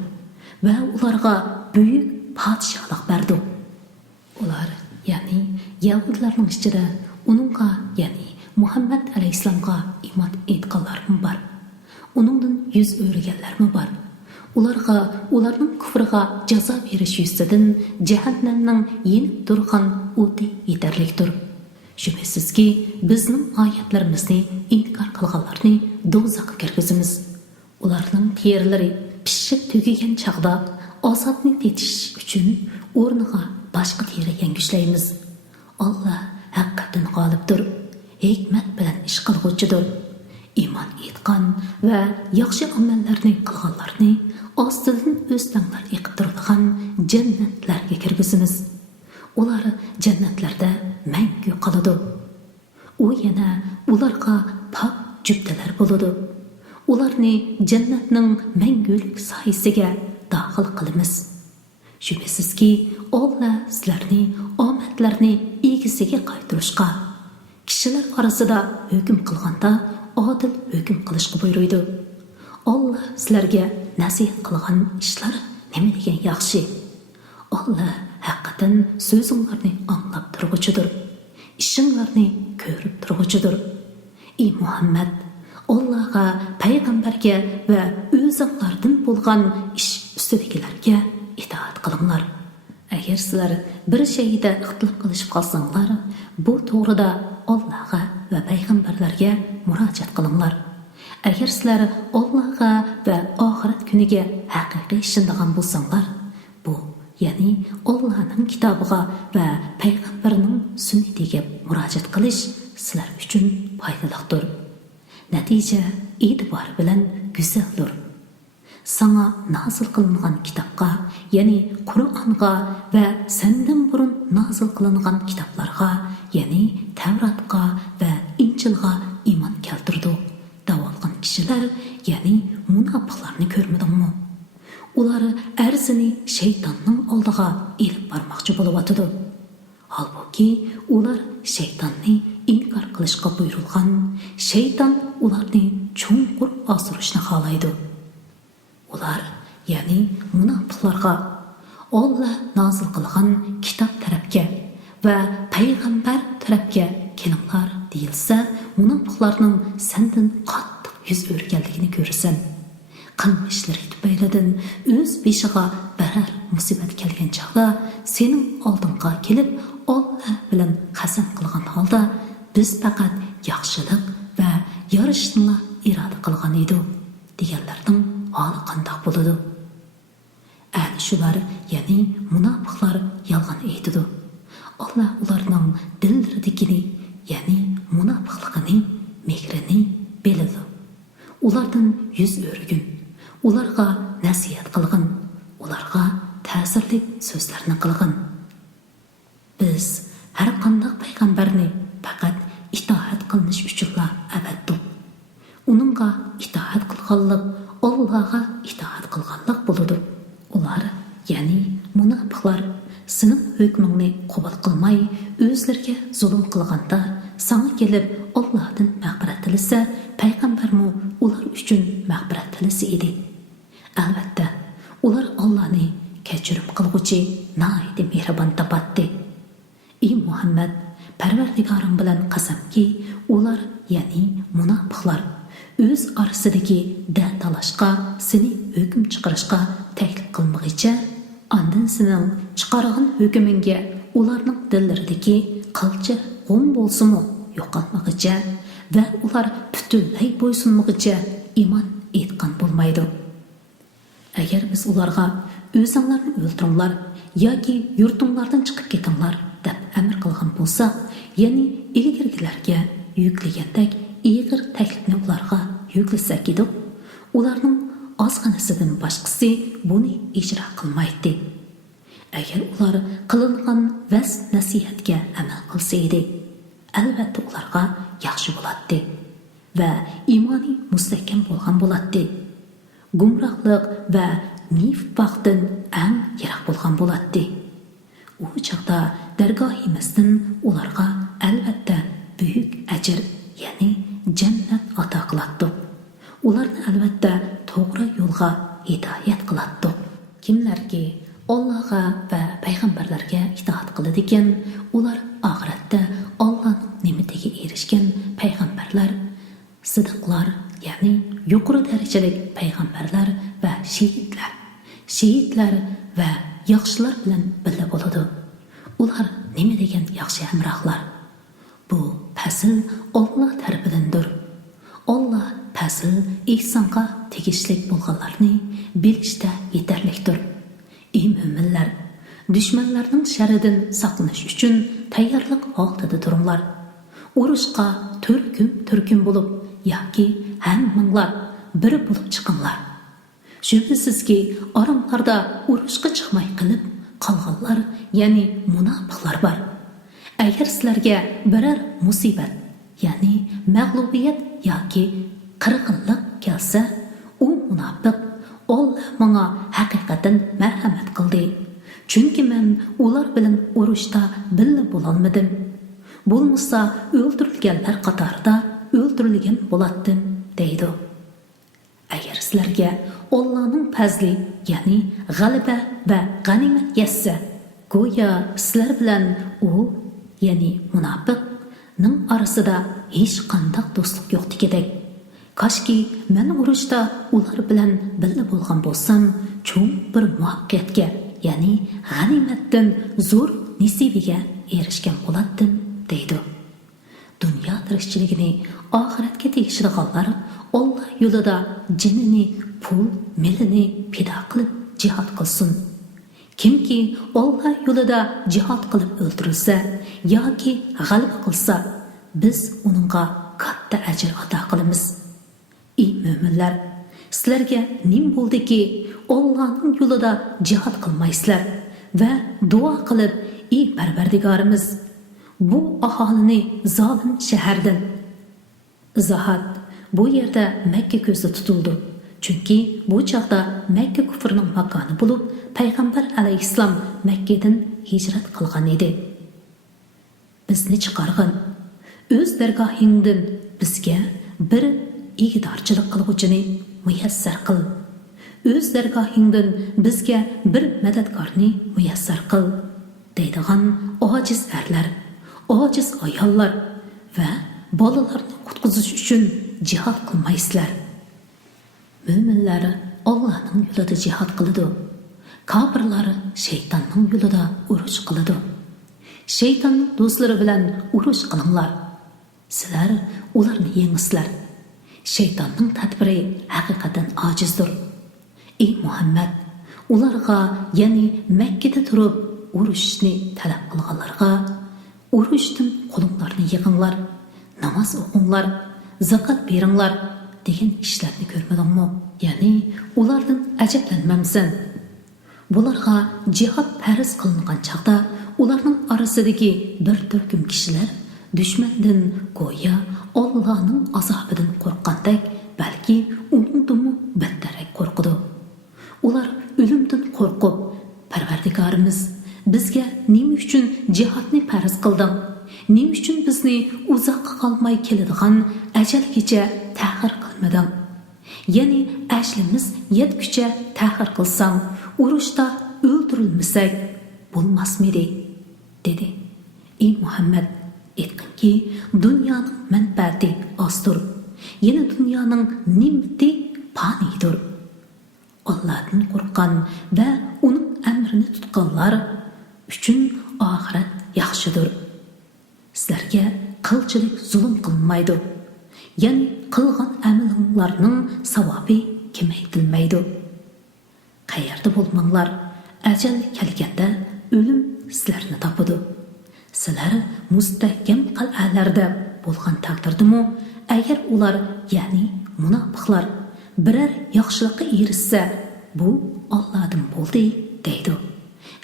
va ularga buyuk podshohlik berdik. Ular, ya'ni yahudlarning ichida uningga, ya'ni Muhammad alayhisalomga iymon etganlarmi bor. Uningdan yuz o'rganlarmi bor. Ularga, ularning kufriga jazo berish yuzidan jahannamning yenib turgan o'ti yetarlikdir. Shubhasizki, bizning oyatlarimizni inkor qilganlarni do'zaxga kirgizamiz. Ularning terilari pishib tugagan chaqda azobni tetish uchun o'rniga boshqa teri yangishlaymiz. Alloh haqiqatan g'olibdir, hikmat bilan ish qilguvchidir. Iymon etgan va yaxshi amallarni qilganlarni ostidan o'stanglar eqib turadigan jannatlarga kirgizamiz. Ular jannatlarda mangu qoladi. U yana ularga pok jubdalar bo'ladi. Ularni jannatning mangulik soyasiga daxil qilamiz. Shubhasizki, Alloh sizlarni omadlarni egisiga qaytarishga, kishilar orasida hukm qilganda adil hukm qilishga buyuruydi. Alloh sizlarga nasihat qilgan ishlar nima degan yaxshi. Alloh haqiqatan so'zinglarni anglab turg'uchidir, ishinglarni ko'rib turg'uchidir. Ey Muhammad, Allohga, payg'ambarga va o'zinglardan bo'lgan ish ustidagilarga itoat qilinglar. Agar sizlar bir shayda ixtilof qilishib qolsanglar, bu to'g'rida Allohga va payg'ambarlarga murojaat qilinglar. Agar sizlar Allohga va oxirat kuniga haqiqiy ishonadigan bo'lsanglar, bu, ya'ni Allohning kitobiga va payg'ambarining sunnatiga murojaat qilish sizlar uchun foydalidir. Natija e'tibor bilan go'zaldir. Саңа назыл қылынған китапқа, яғни Құранға вә сәнден бұрын назыл қылынған китапларға, яғни Тәвратқа вә Инжилға иман келтірді. Давалған кішілер, яғни мұнафықларны көрмедіңме? Олары әрсіні шейтанның алдыға еліп бармақчы болып атыды. Halbuki ular shaytonni inkor qilishga buyurilgan, shayton ularni chunqur osurishni xohlaydi. Ular, ya'ni munofiqlarga Alloh nozil qilgan kitob tarafga va payg'ambar tarafga kelinglar deyilsa, munofiqlarning sendan qattiq yuz o'rganligini ko'rasan. Qilmishlari tufaylidan o'z beshiga barar musibat kelgan chog'da sening oldinga kelib Allah bilan qasam qilgan holda biz faqat yaxshilik va yarashishni iroda qilgan edik deganlarning holi qanday bo'ladi? Ana shular, ya'ni munofiqlar yolg'on aytadi. Allah ularning dillaridagini, ya'ni munofiqligini, mehrini biladi. Ulardan yuz o'rgin, ularga nasihat qilgin, ularga ta'sirli so'zlarni qilgin. Biz har qanday payg'ambarni faqat itoat qilinish uchunla avatdik. Uningga itoat qilganlik Allohga itoat qilganlik bo'ladi. Ular, ya'ni munofiqlar, sening hukmingni qabul qilmay, o'zlariga zulm qilganda, sana kelib Allohdan mag'firat tilasa, payg'ambarmu ular uchun mag'firat tilasa edi. Albatta, ular Allohni kechirim qilguvchi, nihoyat mehribon topadi. Ey Muhammad, Parvardigorim bilan qasamki, ular, ya'ni munofiqlar, o'z orasidagi talashqa, seni hukm chiqarishga taklif qilmoqcha, ondan sening chiqargan hukmingga ularning dillaridagi qilcha g'um bo'lsa-mu yo'qotmoqcha va ular butunlay bo'ysunmoqcha iymon etgan bo'lmaydi. Agar biz ularga o'zinglarni o'ldiringlar yoki yurtinglardan chiqib ketinglar deb amr qilgan bo'lsak, ya'ni ilgirgilarga yuklagandek ig'ir taklifni ularga yuklasak edi, ularning ozg'inasidan boshqasi buni ijro qilmaydi. Agar ular qilingan vas nasihatga amal qilsa edi, albatta ularga yaxshi bo'ladi va iymoni mustahkam bo'lgan bo'ladi. Gumrohlik va nifaqdan eng yiroq bo'lgan bo'ladi. U chaqda dargohimizdan ularga albatta buyuk ajr, ya'ni jannat ato qiladi. Ularni albatta to'g'ri yo'lga hidoyat qiladi. Kimlarki Allohga va payg'ambarlarga itoat qiladi ekan, ular oxiratda Allohning ne'matiga erishgan payg'ambarlar, sidiqlar, ya'ni yuqori darajali payg'ambarlar va shehidlar va yaxshilar bilan birga bo'ladi. Ular nima degan yaxshi hamrohlar? Bu fasl Alloh tarafidandir. Alloh fasl ihsonga tegishli bo'lganlarni bilishda yetarlikdir. Ey mo'minlar, dushmanlarning sharidan saqlanish uchun tayyorlik holatida turinglar. Urushqa turkum bo'lib yoki hammanglar bir bo'lib chiqinglar. Shubhisizki, oranglarda urushqa chiqmay qilib qolganlar, ya'ni munofiqlar bor. Agar sizlarga biror musibat, ya'ni mag'lubiyat yoki qirg'inlik kelsa, u munofiq Alloh menga haqiqatan marhamat qildi. Chunki men ular bilan urushda birga bo'lolmadim. Bo'lmasa o'ldirilganlar qatorida o'ldirilgan bo'lardim, deydi. Agar sizlarga Allohning fazli, ya'ni g'alaba va g'animat yetsa, go'yo sizlar bilan u, ya'ni munofiqning orasida hech qanday do'stlik yo'qdek. Kashki men urushda ular bilan birga bo'lgan bo'lsam, cho'ng bir muvaffaqiyatga, ya'ni g'animatdan zo'r nasibiga erishgan bo'lardim, deydi. Dunyo tirikchiligini oxiratga tegishliganlar Alloh yo'lida jinini, pul, milini fido qilib jihad qilsin. Kimki Alloh yo'lida jihad qilib o'ldirilsa yoki g'alaba qilsa, biz uningga katta ajr ato qilamiz. Ey mo'minlar, sizlarga nim bo'ldiki, Allohning yo'lida jihad qilmaysizlar va duo qilib, ey Parvardigorimiz, bu aholini zolim shahardan izohat. Bu yerda Makka ko'zda tutildi. Chunki bu chaqda Makka kufrning makoni bo'lib, payg'ambar alayhissalom Makkadan hijrat qilgan edi. Bizni chiqargan o'z dargohingdan bizga bir igdorchilik qilguvchini muyassar qil. O'z dargohingdan bizga bir madadkorni muyassar qil, deydigan ojiz erlar, ojiz ayollar va bolalarni qutqizish uchun jihad qilmaysizlar. Mo'minlar Allohning yo'lida jihad qiladi. Kofirlar shaytonning yo'lida urush qiladi. Shaytonning do'stlari bilan urush qilinglar. Sizlar ularni yengizlar. Shaytonning tadbiri haqiqatan ojizdir. Ey Muhammad, ularga, ya'ni Makkada turib urushni talab qilganlarga urushdan qo'linglarni yig'inglar, namoz o'qinglar, zakat beringlar degan ishlarni ko'rmadingmi? Ya'ni ulardan ajablanmamsan. Bularga jihad farz qilingan chaqda ularning orasidagi bir turkum kishilar dushmandan go'yo Allohning azobidan qo'rqqandek, balki undan battarroq qo'rqidi. Ular o'limdan qo'rqib, Parvardigorimiz, bizga nima uchun jihadni farz qilding? Nima uchun bizni uzoqqa qolmay keladigan ajalgacha ta'xir qilmading? Ya'ni ashlimiz yetguncha ta'xir qilsang, urushda o'ldirilmasak bo'lmasmidi? dedi. Ey Muhammad, aytqinki, dunyoning manfaati ozdir. Yana dunyoning nimati fanidir. Allohdan qo'rqqan va uning amrini tutganlar uchun oxirat yaxshidir. Sizlarga qilchilik zulm qilmaydi. Ya'ni qilgan amalinglarning savobi kamaytirilmaydi. Qayerda bo'lmanglar, ajal kelganda o'lim sizlarni topadi. Sizlar mustahkam qal'alarda bo'lgan taqdirdami, agar ular, ya'ni munofiqlar biror yaxshilikqa erishsa, bu Allohdan bo'ldi deydi.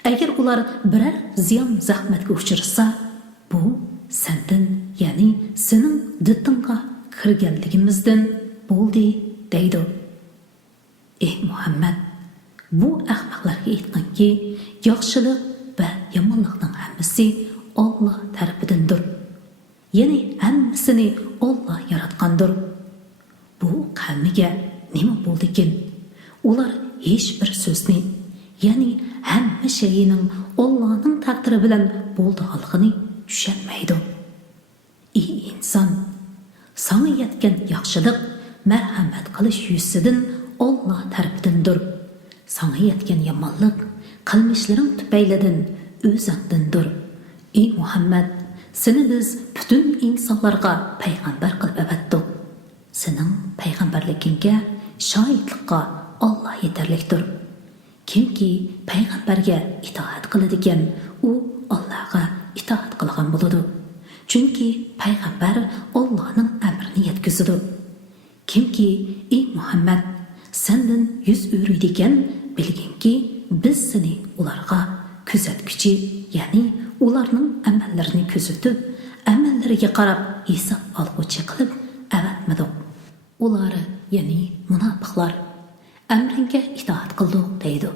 Agar ular biror ziyon zahmatga uchrasa, bu sendan, ya'ni sening ditinga kirganligimizdan bo'ldi deydi. Ey Muhammad, bu ahmoqlarga aytqanki, yaxshilik va yomonlikning hammasi Alloh tarafidandir. Ya'ni hammasini Alloh yaratgandir. Bu qavmiga nima bo'ldi-kin? Ular hech bir so'zni, ya'ni hamma shayning Allohning taqdiri bilan bo'lganligini tushunmaydi. Ey inson, sana yetgan yaxshilik marhamat qilish yuzidan Alloh tarafidandir. Sana yetgan yomonlik qilmishlaring tufaylidan o'zingdandir. Ey Muhammad, seni biz butun insonlarga payg'ambar qilib avatdik. Sening payg'ambarligingga shohidlikqa Alloh yetarlikdir. Kimki payg'ambarga itoat qiladigan, u Allohga itoat qilgan bo'ladi. Chunki payg'ambar Allohning amrini yetkazadi. Kimki, ey Muhammad, sendan yuz o'riydigan, bilginki, biz seni ularga kuzatguchi, ya'ni ularning amallarini kuzatib, amallariga qarab hisob olg'uchi qilib avatmadik. Ular, ya'ni munofiqlar, amringa itoat qildik deydi.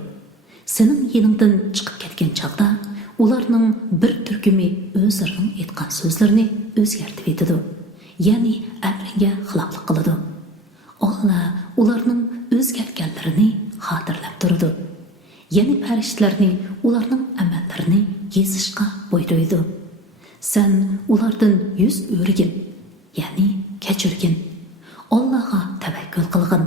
Sening yelingdan chiqib ketgan chaqda ularning bir turkumi o'zlarining aytgan so'zlarini o'zgartib etadi. Ya'ni amringa xiloflik qiladi. Alloh ularning o'zgarganlarini xotirlab turadi. Ya'ni farishtalarni ularning amallarini yezishga buyuradi. Sen ulardan yuz o'rgin, ya'ni kechirgin. Allohga tavakkul qilgin.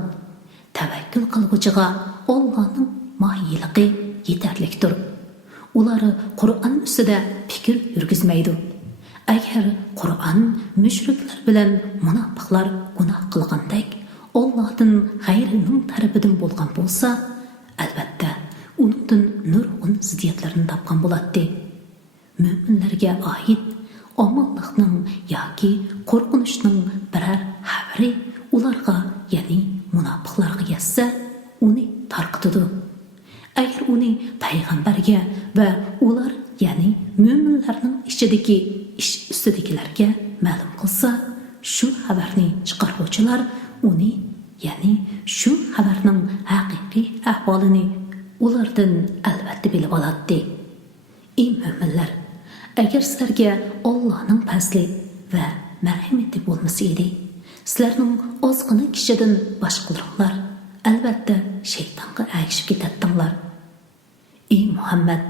Tavakkul qilguvchiga Allohning mohiyliqi yetarlikdir. Ular Qur'on ustida fikr yurgizmaydi. Agar Qur'on mushriklar bilan munofiqlar gunoh qilgandek Allohdan g'ayrining tarafidan bo'lgan bo'lsa, albatta undan nurg'un ziddiyatlarni topgan bo'ladi. Mo'minlarga oid omonlikning yoki qo'rqinishning biror xabari ularga, ya'ni munofiqlarga tutadi. Agar uni payg'ambarga va ular, ya'ni mo'minlarning ichidagi ish ustidagilarga ma'lum qilsa, shu xabarni chiqaruvchilar uni, ya'ni shu xabarning haqiqiy ahvolini ulardan albatta bilib oladi. Ey mo'minlar, agar sizlarga Allohning fazli va marhamati bo'lmasa edi, sizlarning ozgina kishidan boshqalaringlar albatta shaytonga ergashib ketadinglar. Ey Muhammad,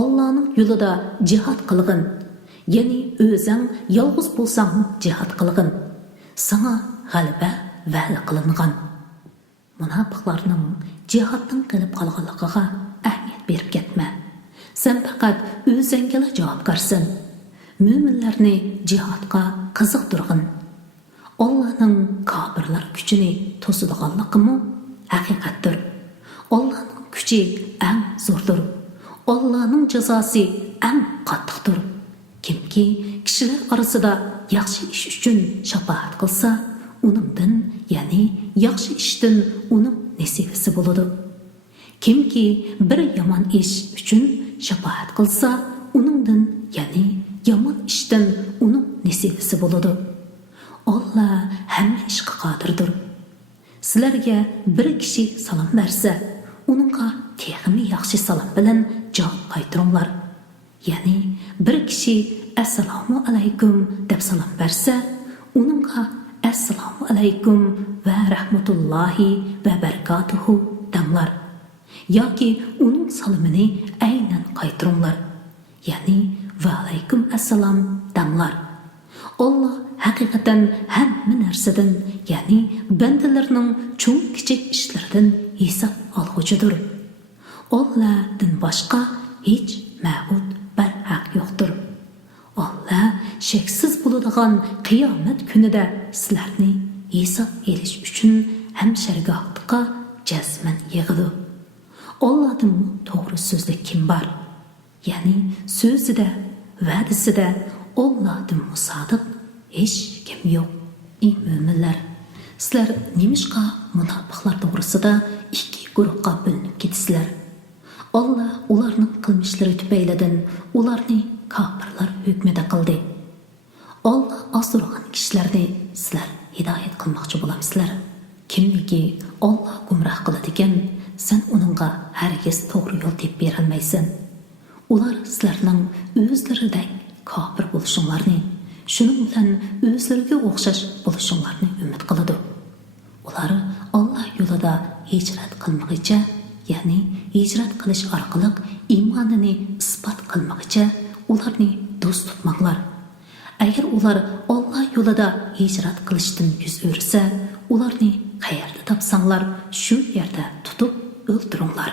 Allohning yo'lida jihad qilgin, ya'ni o'zing yolg'iz bo'lsang jihad qilgin. Sana g'alaba va'da qilingan. Munofiqlarning jihaddan qilib qolganligiga ahamiyat berib ketma. Sen faqat o'zingga javobgarsan. Mo'minlarni jihadga qiziqtirgin. Allohning kofirlar kuchini to'sadiganligimi haqiqatdir. Allohning kuchi eng zo'rdir. Allohning jazosi eng qattiqdir. Kimki kishilar orasida yaxshi ish uchun shafaat qilsa, uningdan, ya'ni yaxshi ishdan uning nasibasi bo'ladi. Kimki bir yomon ish uchun shafaat qilsa, uningdan, ya'ni yomon ishdan uning nasibasi bo'ladi. Allah hamma ishga qodirdir. Sizlarga bir kishi salom bersa, uningga texmi yaxshi salom bilan javob qaytaringlar. Ya'ni bir kishi assalomu alaykum deb salom bersa, uningga assalomu alaykum va rahmatullohi va barakatuhu demlar. Yoki uning salomini aynan qaytaringlar. Ya'ni va alaykum assalom demlar. Allah haqiqatan hamma narsadan, ya'ni bandalarning cho'ng kichik ishlaridan hisob olg'uchidir. Allohdan boshqa hech ma'bud barhaq yo'qdir. Allah sheksiz bo'ladigan qiyomat kunida sizlarni hisob elish uchun hamshargohga jazman yig'idi. Allohdan to'g'ri so'zli kim bor? Ya'ni so'zida, va'dasida Allohdan musodiq hech kim yo'q. Ey mo'minlar, sizlar nimishqa munofiqlar to'g'risida ikki guruhga bo'linib ketisizlar? Allah ularning qilmishlari tufaylidan ularni kofirlar hukmida qildi. Allah ozdirgan kishilarni sizlar hidoyat qilmoqchi bo'lamsizlar. Kimniki Allah gumroh qiladigan, sen uningga hargiz to'g'ri yo'l tepib bera olmaysan. Ular sizlarning o'zlaridek kofir bo'lishinglarni, shuning bilan o'zlariga o'xshash bo'lishinglarni umid qiladi. Ular Alloh yo'lida hijrat qilmoqcha, ya'ni hijrat qilish orqali iymonini isbot qilmoqcha ularni do'st tutmanglar. Agar ular Alloh yo'lida hijrat qilishdan yuz o'rsa, ularni qayerda topsanglar, shu yerda tutib o'ldiringlar.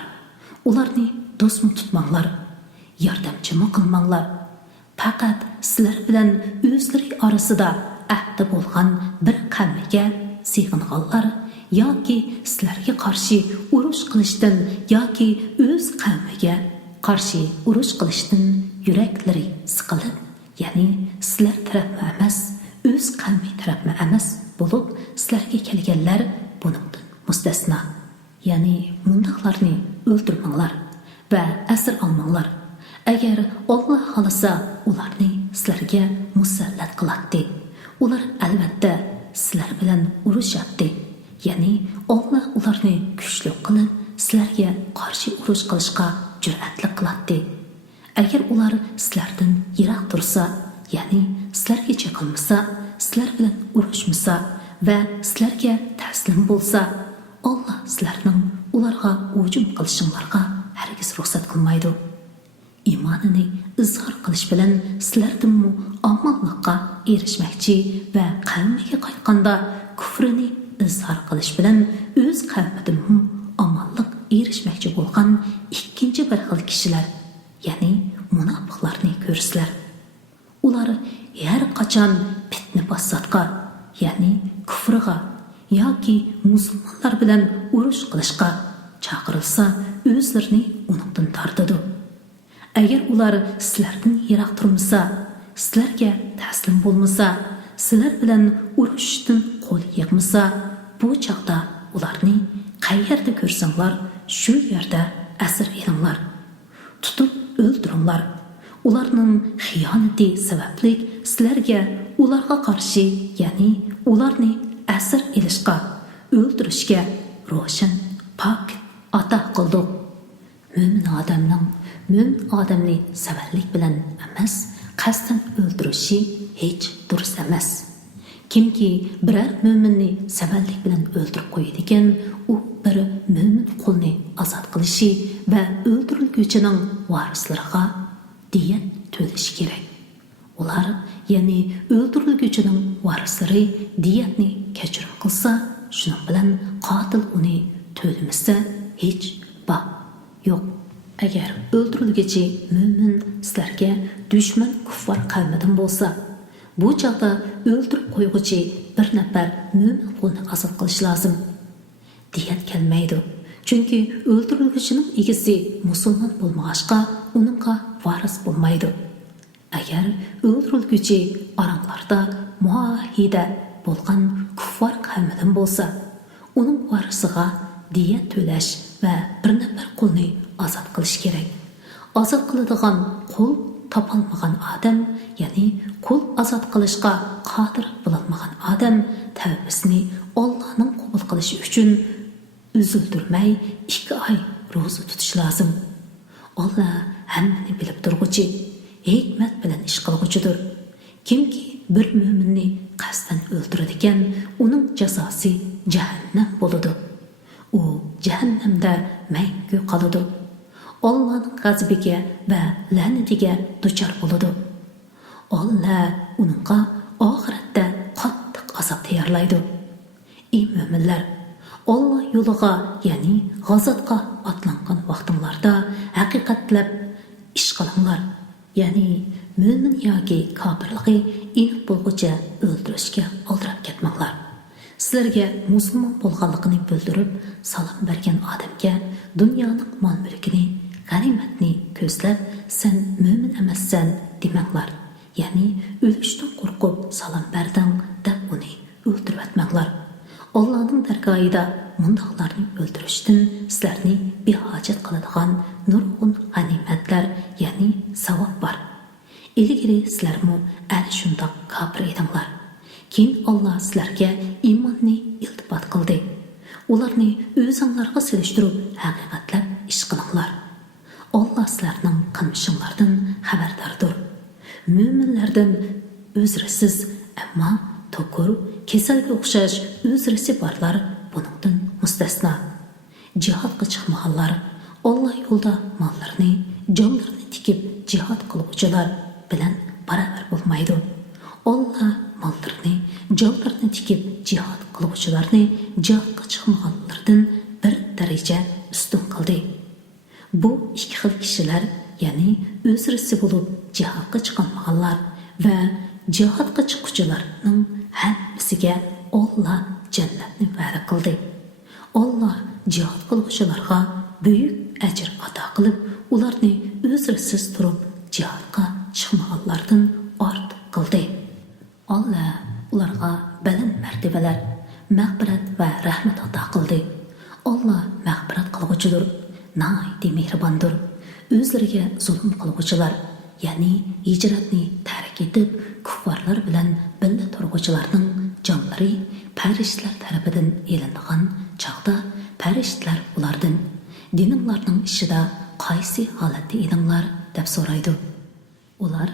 Ularni do'stmi tutmanglar, yordamchimi qilmanglar. Faqat sizlar bilan o'zlari orasida ahdi bo'lgan bir qavmga sig'inganlar yoki sizlarga qarshi urush qilishdan yoki o'z qavmiga qarshi urush qilishdan yuraklari siqilib, ya'ni sizlar tarafma emas, o'z qavmi tarafma emas bo'lib sizlarga kelganlar buningdan mustasno. Ya'ni mundaqlarni o'ldirmanglar va asir olmanglar. Agar Alloh xolasa ularni sizlarga musallat qiladi. Ular albatta sizlar bilan urushadi. Ya'ni Alloh ularni kuchli qilib sizlarga qarshi urush qilishga jur'atli qiladi. Agar ular sizlardan yiroq tursa, ya'ni sizlarga chiqilmasa, sizlar bilan urushmasa va sizlarga taslim bo'lsa, Alloh sizlarning ularga hujum qilishinglarga hargiz ruxsat qilmaydi. İmanını izhar qilish bilan sizlardanmi omonlikqa erishmoqchi va qavmiga qaytganda kufrini izhar qilish bilan o'z qavmidanmi omonlik erishmoqchi bo'lgan ikkinchi bir xil kishilar, ya'ni munofiqlarni ko'rsizlar. Ular har qachon fitna fasodga, ya'ni kufrga yoki musulmonlar bilan urush qilishga chaqirilsa, o'zlarini uningdan tortadi. Agar ular sizlardan yiroq turmasa, sizlarga taslim bo'lmasa, sizlar bilan urushdan qo'l yig'masa, bu chaqda ularni qayerda ko'rsanglar, shu yerda asir edinglar. Tutib o'ldiringlar. Ularning xiyonati sababli sizlarga ularga qarshi, ya'ni ularni asir elishga, o'ldirishga ro'shan, pok ata qildik. Mo'min odamni savallik bilan emas, qasddan o'ldirishi hech durust emas. Kimki biror mo'minni savallik bilan o'ldirib qo'yadigan, u bir mo'min qulni ozod qilishi va o'ldirilguvchining varislariga diyat to'lashi kerak. Ular, ya'ni o'ldirilguvchining varislari diyatni kechirim qilsa, shuning bilan qotil uni to'lamasa hech baq yo'q. Agar o'ldirilguchi mo'min sizlarga dushman kuffar qavmidan bo'lsa, bu chaqda o'ldirib qo'yg'uchi bir nafar mo'min qulni ozod qilish lozim. Diyat kelmaydi. Chunki o'ldirilguchining egasi musulmon bo'lmag'achqa uningga varis bo'lmaydi. Agar o'ldirilguchi oranglarda muahida bo'lgan kuffar qavmidan bo'lsa, uning varisiga diyat to'lash va bir nafar qulni ozod qilish kerak. Ozod qiladigan qul topolmagan odam, ya'ni qul ozod qilishga qodir bo'lolmagan odam tavbasini Allohning qabul qilishi uchun uzildirmay 2 oy ro'za tutish lozim. Alloh hammani bilib turg'uchi, hikmat bilan ish qilg'uchidir. Kimki bir mo'minni qasddan o'ldiradigan, uning jazosi jahannam bo'ladi. U jahannamda mangu qoladi. Allohning g'azabiga va la'natiga duchor bo'ladi. Alloh uningga oxiratda qattiq azob tayyorlaydi. Ey mo'minlar, Alloh yo'liga, ya'ni g'azotga otlangan vaqtinglarda haqiqatlab ish qilinglar. Ya'ni mo'min yoki kofirligi aniq bo'lguncha o'ldirishga oldirab ketmanglar. Sizlarga musulmon bo'lganligini bildirib, salom bergan odamga dunyoning mol-mulkini, g'animatni ko'zlab, sen mo'min emassan demanglar. Ya'ni o'lishdan qo'rqib salom berding deb uni o'ldirib atmanglar. Allohning dargohida mundaqlarni o'ldirishdan sizlarni behojat qiladigan nurg'un g'animatlar, ya'ni savob bor. Ilgari sizlarmi ana shundoq kofir edinglar. Keyin Alloh sizlarga iymonni iltifot qildi. Ularni o'zinglarga selishtirib haqiqatlab ish qilinglar. Alloh sizlarning qilmishinglardan xabardordir. Mo'minlardan o'zrisiz, ammo to'kur, kasalga o'xshash o'zrisi borlar buningdan mustasno. Jihodga chiqmaganlar, Alloh yo'lida mollarini, jonlarini tikib jihod qiluvchilar bilan baravar bo'lmaydi. Alloh mollarini, jonlarini tikib jihod qiluvchilarni jihodga chiqmaganlardan bir daraja ustun qildi. Bu 2 xil kishilar, ya'ni o'zrisi bo'lib jihodga chiqmaganlar va jihodga chiquvchilarning hammasiga Alloh jannatni va'da qildi. Alloh jihod qiluvchilarga buyuk ajr ato qilib, ularni o'zrisiz turib jihodga chiqmaganlardan ortiq qildi. Alloh ularga baland martabalar, mag'firat va rahmat ato qildi. Alloh mag'firat qiluvchidir, nihoyat mehribondir. O'zlariga zulm qiluvchilar, ya'ni hijratni tark etib kuffarlar bilan birga turg'uvchilarning jonlari farishtalar tarafidan elingan chaqda farishtalar ulardan dininglarning ishida qaysi holatda edinglar deb so'raydi. Ular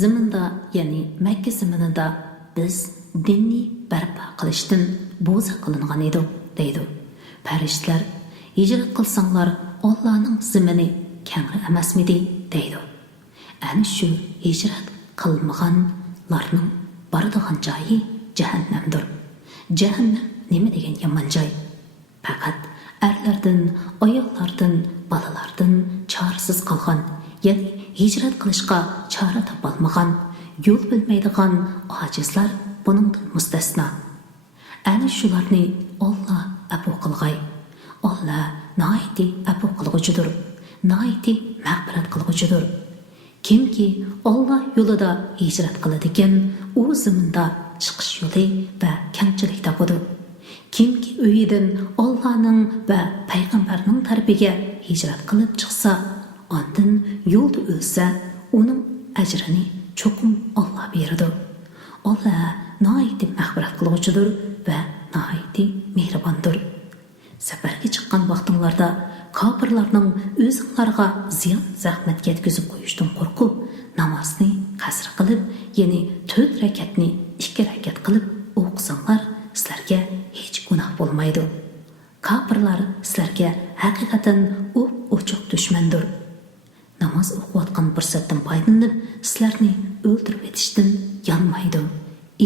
zaminda, ya'ni Makka zaminida biz dinni barpo qilishdan bo'za qilingan edik deydi. Farishtalar hijrat qilsanglar Allohning zimini kengri emasmidi deydi. Ana shu hijrat qilmaganlarning boradigan joyi jahannamdir. Jahannam nima degan yomon joy? Faqat erlardan, ayollardan, balalardan chorasiz qolgan, ya'ni hijrat qilishga chora topolmagan, yo'l bilmaydigan ojizlar buningdan mustasno. Ana shularni Alloh afu qilg'ay. Alloh nihoyatda afu qilg'uchidir, nihoyatda mag'firat qilg'uchidir. Kimki Alloh yo'lida hijrat qiladigan, u zaminda chiqish yo'li va kamchilik topadi. Kimki uyidan Allohning va payg'ambarning tarafiga hijrat qilib chiqsa, ondan yo'lda o'lsa, uning ajrini cho'qim Alloh beradi. Alloh nihoyatda mag'firat qiluvchidir va nihoyatda mehribondir. Safarga chiqqan vaqtinglarda kofirlarning o'zinglarga ziyon zahmat yetkazib qo'yishdan qo'rqib, namozni qasr qilib, ya'ni 4 rakatni 2 rakat qilib o'qisanglar, sizlarga hech gunoh bo'lmaydi. Kofirlar sizlarga haqiqatan ochiq dushmandir. Namoz o'qiyotgan fursatdan foydalanib, sizlarni o'ldirib etishdan yonmaydi.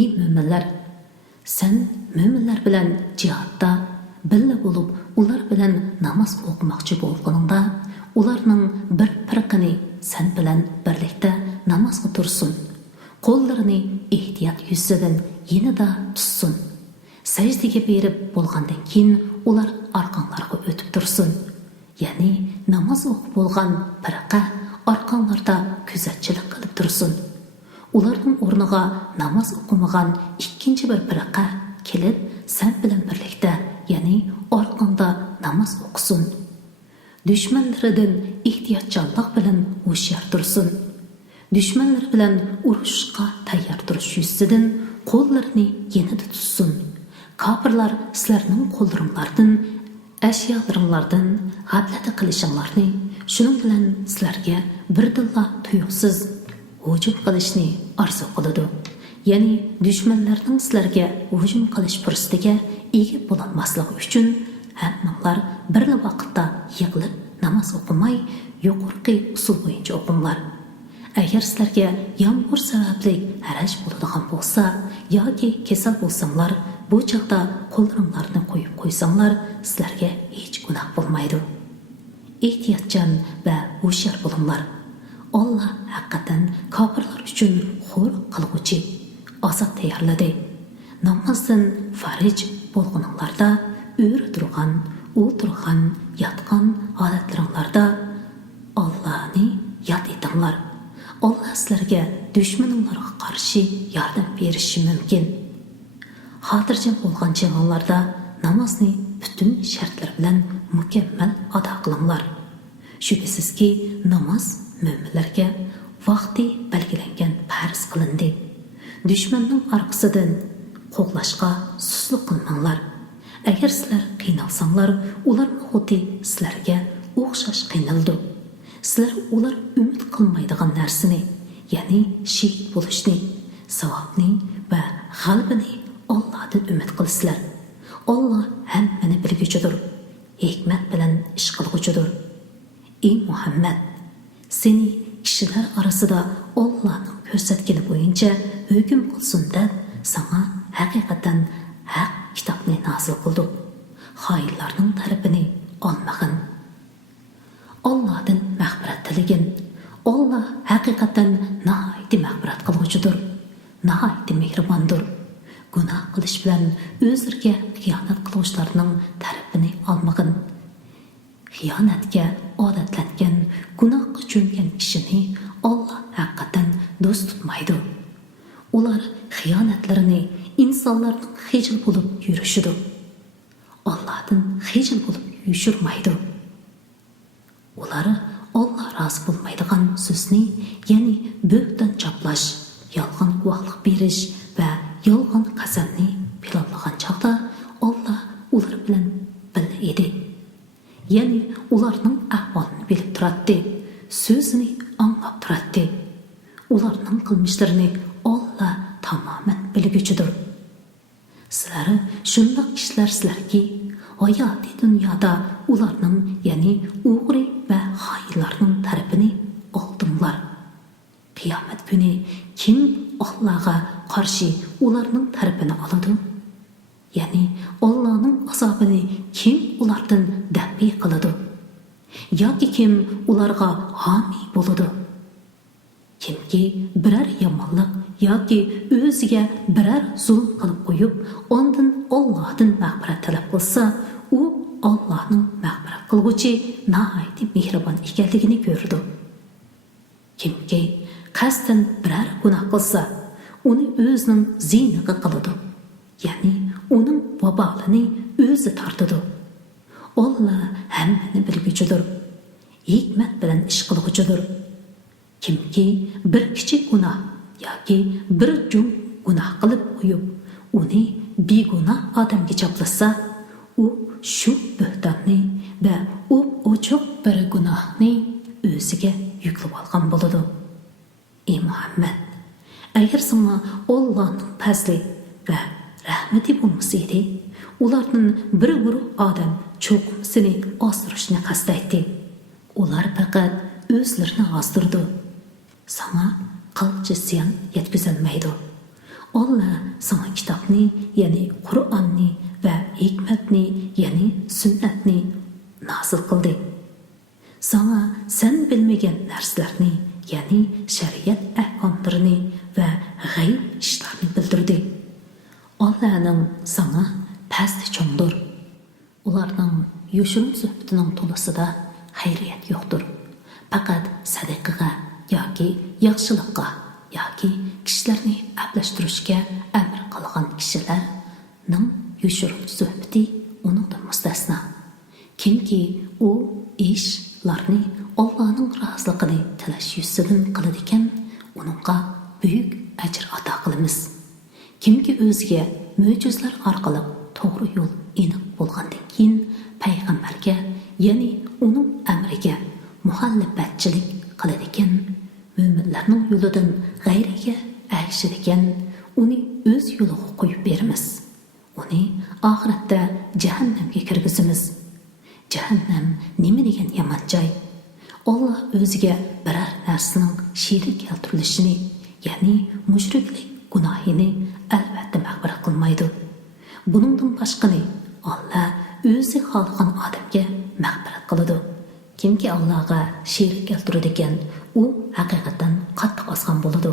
Ey mo'minlar, sen mo'minlar bilan jihodda billa bo'lib, ular bilan namoz o'qimoqchi bo'lganingda, ularning bir firqini sen bilan birlikda namozga tursin. Qo'llarini ehtiyot yuzidan yenida tutsin. Sajdaga berib bo'lgandan keyin ular orqanlarga o'tib tursin. Ya'ni namoz o'qib bo'lgan firqa orqanlarda kuzatchilik qilib tursin. Ularning o'rniga namoz o'qimagan ikkinchi bir firqa kelib, sen bilan birlikda, ya'ni orqanda namoz o'qisin. Dushmanlaridan ehtiyotchanlik bilan ho'shyor tursin. Dushmanlar bilan urushga tayyor turish yuzidan qo'llarini yenida tutsin. Kofirlar sizlarning qo'llaringlardan, ashyolaringlardan g'aflat qilishinglarni, shuning bilan sizlarga birdilla tuyuqsiz hujum qilishni orzu qiladi. Ya'ni dushmanlarning sizlarga hujum qilish fursatiga ega bo'lolmasligi uchun hammanglar bir vaqtda yig'ilib namoz o'qimay, yuqorqi usul bo'yicha o'qinglar. Agar sizlarga yomg'ir sababli haraj bo'ladigan bo'lsa yoki kasal bo'lsanglar, bu chaqda qo'llaringlarni qo'yib qo'ysanglar, sizlarga hech gunoh bo'lmaydi. Ehtiyotchan va hushyor bo'linglar. Alloh haqiqatan kofirlar uchun xo'r qilg'uchi azob tayyorladi. Namozdan farij bo'lganinglarda o'ri turgan, o'tirgan, yotgan holatlaringlarda Allohni yod etinglar. Alloh sizlarga dushmanlarga qarshi yordam berishi mumkin. Xotirjam bo'lgan chog'larda namozni butun shartlar bilan mukammal ado qilinglar. Shubhasizki, namoz mo'minlarga vaqti belgilangan farz qilindi. Dushmanning orqasidan qo'g'lashga suslik qilmanglar. Agar sizlar qiynalsanglar, ular xuddi sizlarga o'xshash qiynaldi. Sizlar ular umid qilmaydigan narsani, ya'ni shahid bo'lishni, savobni va g'alabani Allohdan umid qilsizlar. Alloh hammani bilguchidir, hikmat bilan ish qilguchidir. Ey Muhammad, seni kishilar orasida Allohning ko'rsatgani bo'yicha hukm qilsin deb sana haqiqatan haq kitobni nozil qildik. Xoinlarning tarafini olmag'in. Allohdan mag'firat tilagin. Alloh haqiqatan nihoyatda mag'firat qiluvchidir, nihoyatda mehribondir. Gunoh qilish bilan o'zlariga xiyonat qiluvchilarning tarafini olmag'in. Xiyonatga odatlangan, gunohga cho'mgan kishini Alloh haqiqatan do'st tutmaydi. Ular xiyonatlarini insonlarning xijil bo'lib yurishidir. Allohdan xijil bo'lib yushirmaydi. Ular Alloh rozi bo'lmaydigan so'zni, ya'ni bo'hton choplash, yolg'on guvohlik berish va yolg'on qasamni planlagan chaqda Alloh ular bilan birga edi. Ya'ni ularning ahvolini bilib turadi, so'zini anglab turadi. Ularning qilmishlarini Alloh tamoman bilguchidir. Sizlar shundoq kishilar sizlarki, hayoti dunyoda ularning, ya'ni o'g'ri va xoinlarning tarafini oldinglar. Qiyomat kuni kim Allohga qarshi ularning tarafini oladi? Ya'ni Allohning azobini kim ulardan dafi qiladi? Yoki kim ularga homiy bo'ladi? Kimki biror yomonlik yoki o'ziga biror zulm qilib qo'yib, ondan Allohdan mag'firat talab qilsa, u Allohning mag'firat qilguvchi nihoyatda mehribon ekanligini ko'rdi. Kimki qasddan biror gunoh qilsa, uni o'zining ziyniga qiladi. Ya'ni uning vabolini o'zi tortadi. Allah hammani bilguchidir, hikmat bilan ish qilguchidir. Kimki bir kichik gunoh yoki bir jum gunoh qilib qo'yib, uni begunoh odamga chaplasa, u shu bo'htonni va u ochiq bir gunohni o'ziga yuklab olgan bo'ladi. Ey Muhammad, agar senga Allohning fazli va rahmati bo'lmasa edi, ularning bir guruh odam cho'qim seni ostirishni qasdaydi. Ular faqat o'zlarini ostirdi. Sana qilchi ziyon yetkazilmaydi. Allah sana kitobni, ya'ni Qur'onni va hikmatni, ya'ni sunnatni nazil qildi. Sana sen bilmagan narsalarni, ya'ni shariat ahkomlarini va g'ayb ishlarni bildirdi. Allahning sana pasti cho'ngdir. Ularning yoshirin suhbatining to'lisida xayriyat yo'qdir. Faqat sadaqaga yoki yaxshilikqa yoki kishilarni ablashtirishga amr qilgan kishilarning yoshirin suhbati uningdan mustasno. Kimki u ishlarni Allohning roziligini tilash yuzidan qiladi ekan, uningga buyuk ajr ato qilamiz. Kimki o'ziga mo'jizlar orqali to'g'ri yo'l aniq bo'lgandan keyin payg'ambarga, ya'ni uning amriga muxolifatchilik qiladi ekan, mo'minlarning yo'lidan g'ayriga erishadigan, uni o'z yo'liga qo'yib beramiz. Uni oxiratda jahannamga kirgizamiz. Jahannam nima degan yomon joy? Alloh o'ziga biror narsaning sherik keltirilishini, ya'ni mushriklik gunohini albatta mag'firat qilmaydi. Buningdan boshqani Alloh o'zi xohlagan odamga mag'firat qiladi. Kimki Allohga sherik keltiradi ekan, u haqiqatan qattiq ozgan bo'ladi.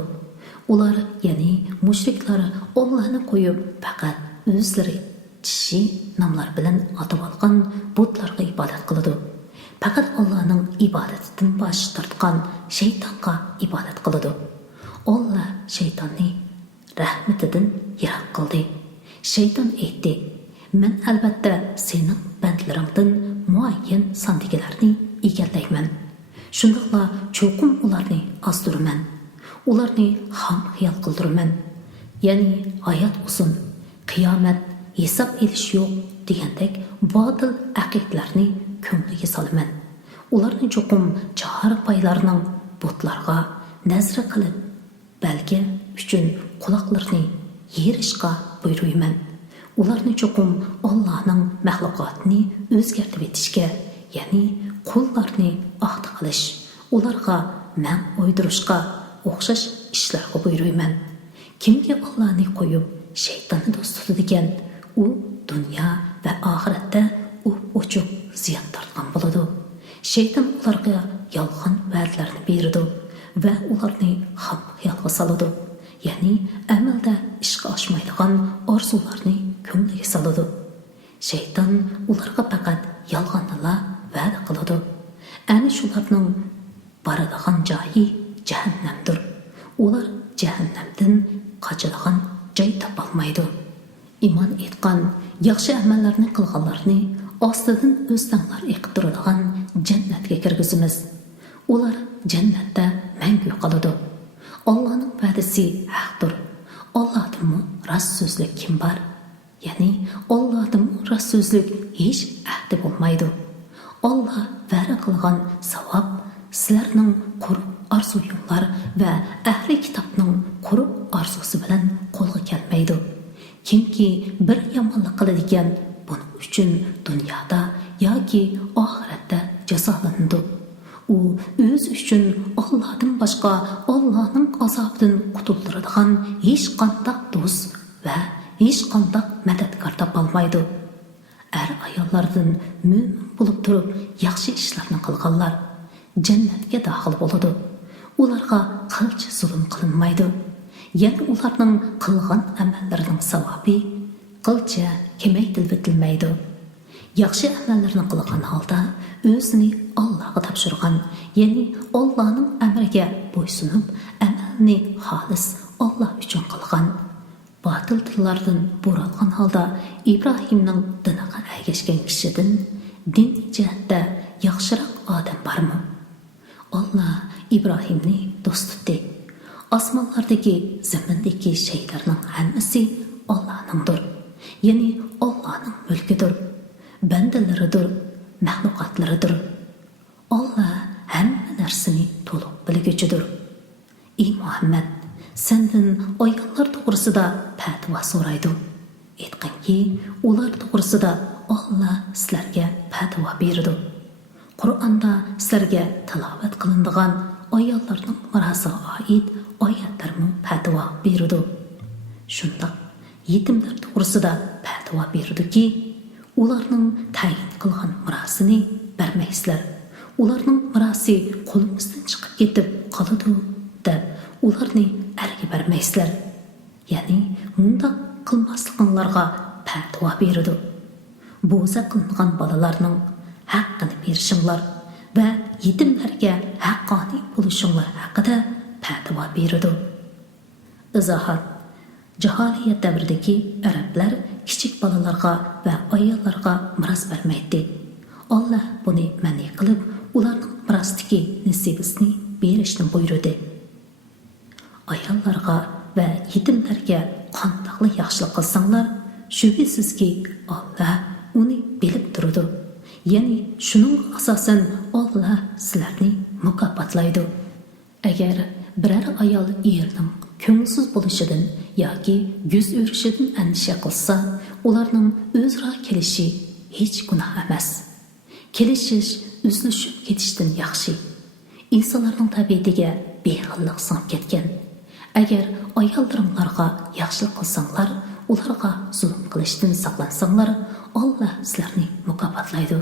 Ular, ya'ni mushriklar, Allohni qo'yib faqat o'zlari kishi nomlar bilan atib olgan butlarga ibodat qiladi. Faqat Allohning ibodatidan bosh tortgan shaytonga ibodat qiladi. Alloh shaytonni rahmatidan yiroq qildi. Shayton aytdi: "Men albatta sening bandlaringdan muayyan sondagilarni egallayman. Shundaqla cho'qim ularni ozdiraman. Ularni ham xiyol qildiraman. Ya'ni hayot uzun, qiyomat, hisob elish yo'q degandek botil aqidlarni ko'ngliga solaman. Ularni cho'qim chahar paylarning butlarga nazr qilib, balki uchun quloqlarni yerishga buyuruyman. Ularni cho'qim Allohning maxluqotini o'zgartib etishga, ya'ni qullarni ahd qilish, ularga man o'ydirishga o'xshash ishlarga buyuruyman. Kimki Allohni qo'yib shaytonni do'st tutadigan, u dunyo va oxiratda u ochiq ziyon tortgan bo'ladi. Shayton ularga yolg'on va'dalarni beradi va ularni ham xiyolga soladi. Ya'ni amalda ishga oshmaydigan orzularni ko'ngliga soladi. Shayton ularga faqat yolg'onlar va'da qiladi. Ana shularning boradigan joyi jahannamdir. Ular jahannamdan qochadigan joy topolmaydi. Iymon etgan, yaxshi amallarni qilganlarni ostidan o'zdanlar iqtiradigan jannatga kirgizamiz. Ular jannatda mangu qoladi. Allohning va'dasi haqdir. Allohdan rost so'zlik kim bor? Ya'ni Allohdan rost so'zlik hech ahdi bo'lmaydi. Alloh va'da qilgan savob sizlarning quruq orzuyinglar va ahli kitobning quruq orzusi bilan qo'lga kelmaydi. Kimki bir yomonlik qiladigan, buning uchun dunyoda yoki oxiratda jazolanadi. U o'z uchun Allohdan boshqa Allohning azobidan qutuldiradigan hech qanday do'st va hech qanday madadkor topolmaydi. Ayollardan mo'min bo'lib turib yaxshi ishlarni qilganlar jannatga daxil bo'ladi. Ularga qilchi zulm qilinmaydi. Ya'ni ularning qilgan amallarining savobi qilcha kamaytirilmaydi. Yaxshi amallarni qilgan holda o'zini Allohga topshirgan, ya'ni Allohning amriga bo'ysunib, amalni xolis Alloh uchun qilgan, Батыл tillardan buralgan holda İbrahimning diniga ergashgan kishidan diniy jihatda yaxshiroq odam bormi? Allah İbrahimni do'st tutdi. Osmonlardagi, zamindagi shaylarning hammasi Allohning. Ya'ni Allohning mulkidir, bandalaridir, maxluqotlaridir. Allah hamma narsani to'liq bilguchidir. Ey Muhammad, senden ayollar to'g'risida fatvo so'raydi. Aytqinki, ular to'g'risida Allah sizlarga fatvo berdi. Qur'onda sizlarga tilovat qilinadigan ayollarning mirosiga oid oyatlarni fatvo berdi. Shundoq yetimlar to'g'risida fatvo berdiki, ularning tayin qilgan mirosini bermaysizlar. Ularning mirosi qo'limizdan chiqib ketib qoladi deb ularni erga bermaysizlar. Ya'ni mundaq qilmasliqinglarga fatvo berdi. Bo'za qilingan bolalarning haqqini berishinglar va yetimlarga haqqoniy bo'lishinglar haqida fatvo berdi. Izohat: Jaholiyat davridagi arablar kichik bolalarga va ayollarga miros bermaydi. Allah buni ma'ni qilib, ularning mirosdagi nasibasini berishni buyurdi. Ayollarga va yetimlarga qandoqli yaxshilik qilsanglar, shubhisizki Allah uni bilib turadi. Ya'ni shuning asosan Allah sizlarni mukofotlaydi. Agar biror ayol erning ko'ngilsiz bo'lishidan yoki yuz o'rishidan andisha qilsa, ularning o'zaro kelishi hech gunoh emas. Kelishish uzilishib ketishdan yaxshi. İnsanlarning tabiatiga bexillik singib ketgan. Agar ayollaringlarga yaxshilik qilsanglar, ularga zulm qilishdan saqlansanglar, Allah sizlarni mukofotlaydi.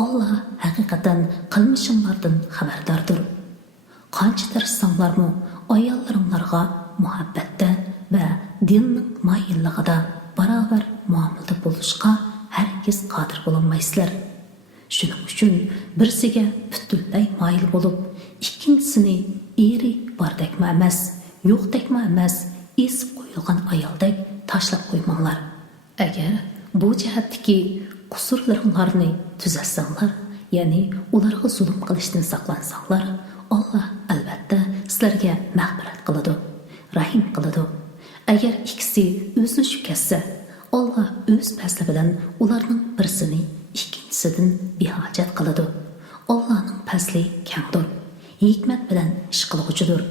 Allah haqiqatan qilmishinglardan xabardordir. Qancha tirishsanglarmi, ayollaringlarga muhabbatda va dinning moyilligida barobar muomalada bo'lishga hargiz qodir bo'lolmaysizlar. Shuning uchun birsiga butunlay moyil bo'lib, ikkinchisini eri bordakma emas, yo'qdakma emas, esib qo'yilgan ayoldek tashlab qo'ymanglar. Agar bu jihatdagi qusurlaringlarni tuzatsanglar, ya'ni ularga zulm qilishdan saqlansanglar, Allah albatta sizlarga mag'firat qiladi, rahim qiladi. Agar ikkisi o'zlashib ketsa, Allah o'z fazli bilan ularning birsini ikkinchisidan behojat qiladi. Allohning fazli kengdir, hikmat bilan ish qiluvchidir.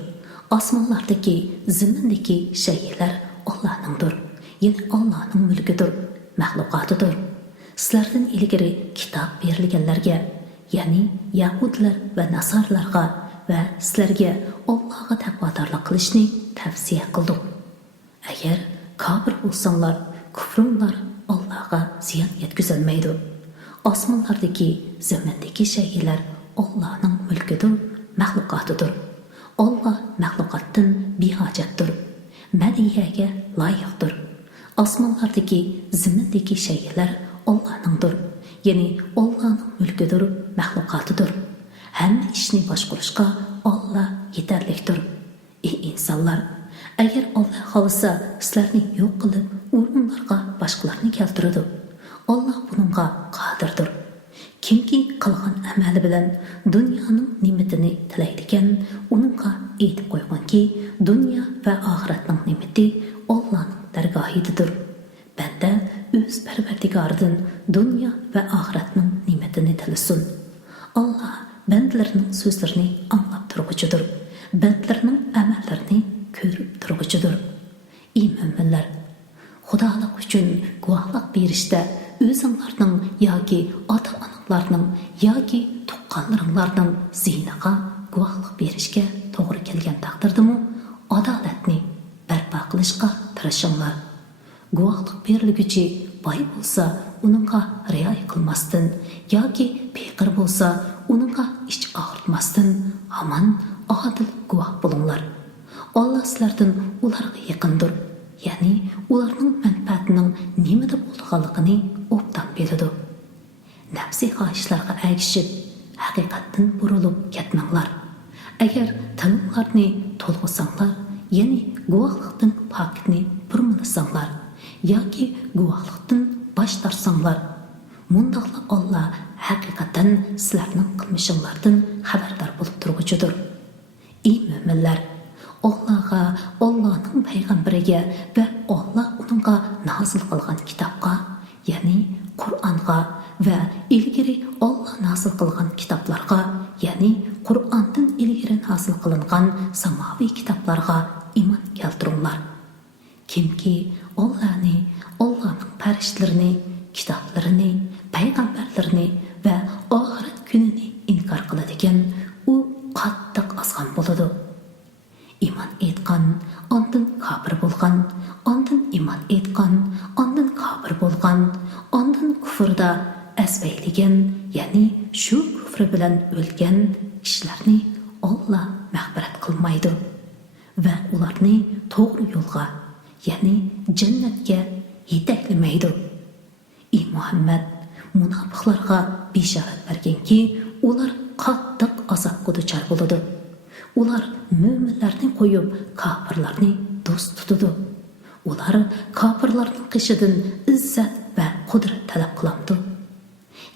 Osmonlardagi, zimindagi shaylar Allohningdir. Ya'ni Allohning mulkidir, maxluqotidir. Sizlardan ilgari kitob berilganlarga, ya'ni Yahudlar va Nasarlarga va sizlarga Allohga taqvodorlik qilishni tavsiya qildik. Agar kofir bo'lsanglar, kufringlar Allohga ziyon yetkazolmaydi. Osmonlardagi, zamindagi shaylar Allohning mulkidir, maxluqotidir. Allah maxluqotdan behojatdir, madiyaga loyiqdir. Osmonlardagi, zamindagi shaylar Allohningdir. Ya'ni Allohning mulkidir, maxluqotidir. Hamma ishni boshqarishga Allah yetarlikdir. Ey insonlar, agar Allah xohlasa, sizlarni yo'q qilib, o'rninglarga boshqalarni keltiradi. Allah buningga qodirdir. Kimki qilgan amali bilan dunyoning ne'matini tilaydigan, uningga aytib qo'yganki, dunyo va oxiratning ne'mati Allohning dargohidadir. Banda o'z Parvardigoridan dunyo va oxiratning ne'matini tilasin. Allah bandlarning so'zlarini anglab turguchidir, bandlarning amallarini ko'rib turguchidir. Ey mo'minlar, Xudolik uchun guvohlik berishda o'zinglarning yoki ota-onalarning yoki tuqqanlaringlarning ziyniga guvohlik berishga to'g'ri kelgan taqdirdami, adolatni barpo qilishga tirishinglar. Guvohlik berilguchi boy bo'lsa, uningga rioya qilmasdan yoki faqir bo'lsa, uningga ich og'ritmasdan hamon adil guvoh bo'linglar. Allah sizlardan ularga yaqindir. Ya'ni ularning manfaatining nimada bo'lganligini obdan biladi. Nafsi xohishlarga ergishib, haqiqatdan burilib ketmanglar. Agar tilinglarni to'lg'isanglar, ya'ni guvohlikdan pokni burmilsanglar yoki guvohlikdan bosh tortsanglar, mundaqla Alloh haqiqatan sizlarning qilmishinglardan xabardor bo'lib turguchidir. Ey mo'minlar, Allohga, Allohning payg'ambariga va Alloh uningga nozil qilgan kitobga, ya'ni Qur'onga va ilgari Alloh nozil qilgan kitoblarga, ya'ni Qur'ondan ilgari nozil qilingan samoviy kitoblarga iymon keltiringlar. Kimki Allohni, Allohning farishtalarini, kitoblarini, payg'ambarlarini va oxirat kunini inkor qiladigan, u qattiq azg'on bo'ladi. İman etqan, ondan kafir bo'lgan, ondan iman etqan, ondan kafir bo'lgan, ondan kufrda asbayligan, ya'ni shu kufri bilan o'lgan kishilarni Alloh mag'firat qilmaydi va ularni to'g'ri yo'lga, ya'ni jannatga yetaklamaydi. Ey Muhammad, munofiqlarga bishorat berganki, ular qattiq azobga duchor bo'ladi. Ular mo'minlarni qo'yib, kofirlarni do'st tutadi. Ular kofirlarning qishidan izzat va qudrat talab qilamdi.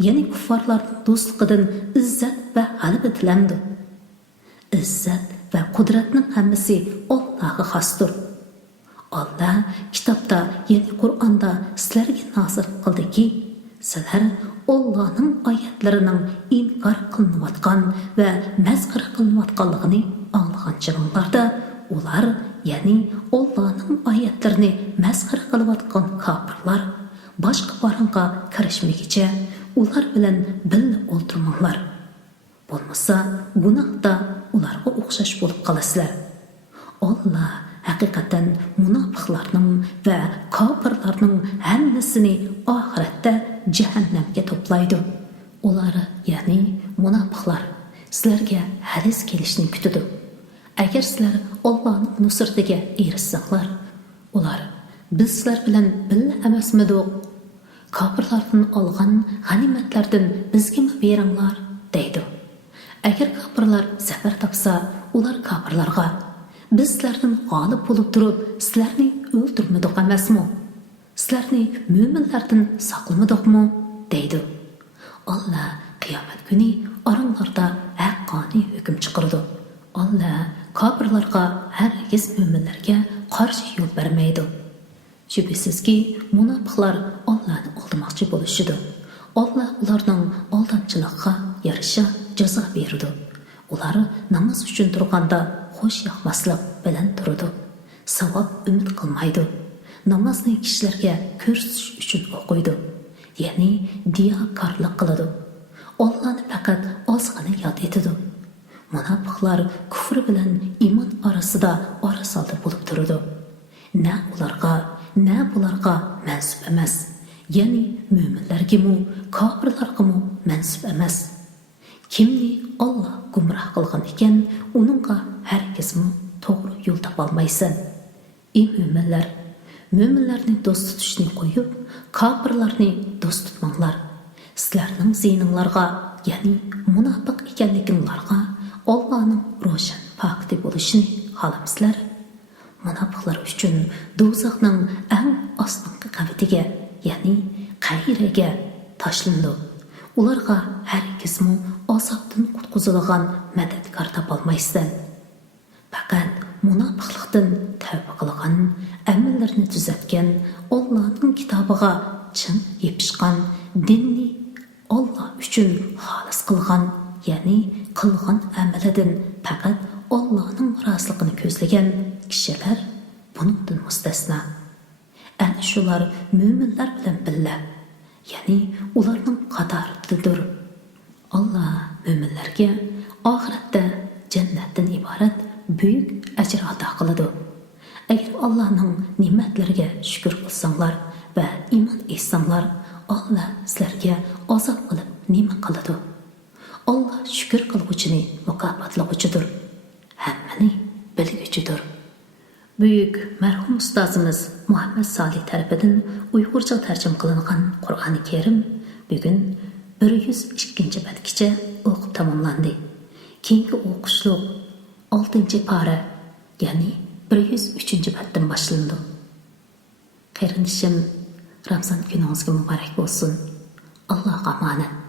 Ya'ni kuffarlarning do'stligidan izzat va g'alaba tilamdi. Izzat va qudratning hammasi Allohga xosdir. Alloh kitobda, ya'ni Qur'onda sizlarga nozil qildiki, sizlar Allohning oyatlarining inkor qilinayotgan va mazqara qilinayotganligini anglaganchiringlarda, ular, ya'ni Allohning oyatlarini mazqara qilayotgan kofirlar boshqa baronga kirishmagicha ular bilan birga o'ltirmanglar. Bo'lmasa, gunohda ularga o'xshash bo'lib qolasizlar. Alloh haqiqatan munofiqlarning va kofirlarning hammasini oxiratda jahannamga to'playdi. Ular, ya'ni munofiqlar, sizlarga haris kelishni kutadi. Agar sizlar Allohning nusratiga erishsanglar, ular biz sizlar bilan birga emasmidik? Kofirlardan olgan g'animatlardan bizga beringlar deydi. Agar kofirlar zafar topsa, ular kofirlarga biz sizlardan g'olib bo'lib turib, sizlarni o'ldirmadik emasmi? Sizlarni mo'minlardan saqlamadikmi? deydi. Alloh qiyomat kuni oranglarda haqqoniy hukm chiqaradi. Alloh kofirlarga hargiz mo'minlarga qarshi yo'l bermaydi. Shubhisizki, munofiqlar Allohni aldamoqchi bo'lishidi. Alloh ularning aldamchiligiga yarasha jazo beradi. Ular namoz uchun turganda xo'sh yoqmaslik bilan turadi. Savob umid qilmaydi. Namozni kishilarga ko'rsatish uchun o'qiydi. Ya'ni diyokorlik qiladi. Allohni faqat ozgina yod etadi. Munofiqlar kufr bilan iymon orasida orasolda bo'lib turadi. Na ularga, na bularga mansub emas. Ya'ni mo'minlarga-mu, kofirlarga-mu mansub emas. Kimni Alloh gumroh qilgan ekan, uningga hargizmi to'g'ri yo'l topolmaysan. Ey mo'minlar, mo'minlarni do'st tutishni qo'yib, kofirlarni do'st tutmanglar. Sizlarning ziyninglarga, ya'ni munofiq ekanliginglarga Allohning ro'shan faqti bo'lishini xohlamsizlar? Munofiqlar uchun do'zaxning eng ostingi qavitiga, ya'ni qayraga tashlandi. Ularga hargizmi azobdan qutqizilgan madadkor topolmaysan. Faqat munofiqlikdan tavba qilgan, amallarni tuzatgan, Allohning kitobiga chin yepishgan, dinni Alloh uchun xolis qilgan, ya'ni qilgan amalidan faqat Allohning roziligini ko'zlagan kishilar bundan mustasno. Ana shular mo'minlar bilan birga, ya'ni ularning qatoridadir. Alloh mo'minlarga oxiratda jannatdan iborat buyuk ajr ato qiladi. Agar Allohning ne'matlariga shukr qilsanglar va iymon etsanglar, Alloh sizlarga azob qilib nima qiladi? Alloh shukr qilguvchini mukofotlovchidir. Hammani bilguchidir. Buyuk marhum ustozimiz Muhammad Solih tarafidan Uyg'urcha tarjima qilingan Qur'oni Karim bugun 102-botgacha o'qib tamomlandi. Keyingi o'qishlik 6-pora, ya'ni 103-botdan boshlandi. Qarindishim, Ramazan gününüzge mübarek olsun. Allah'a emanet.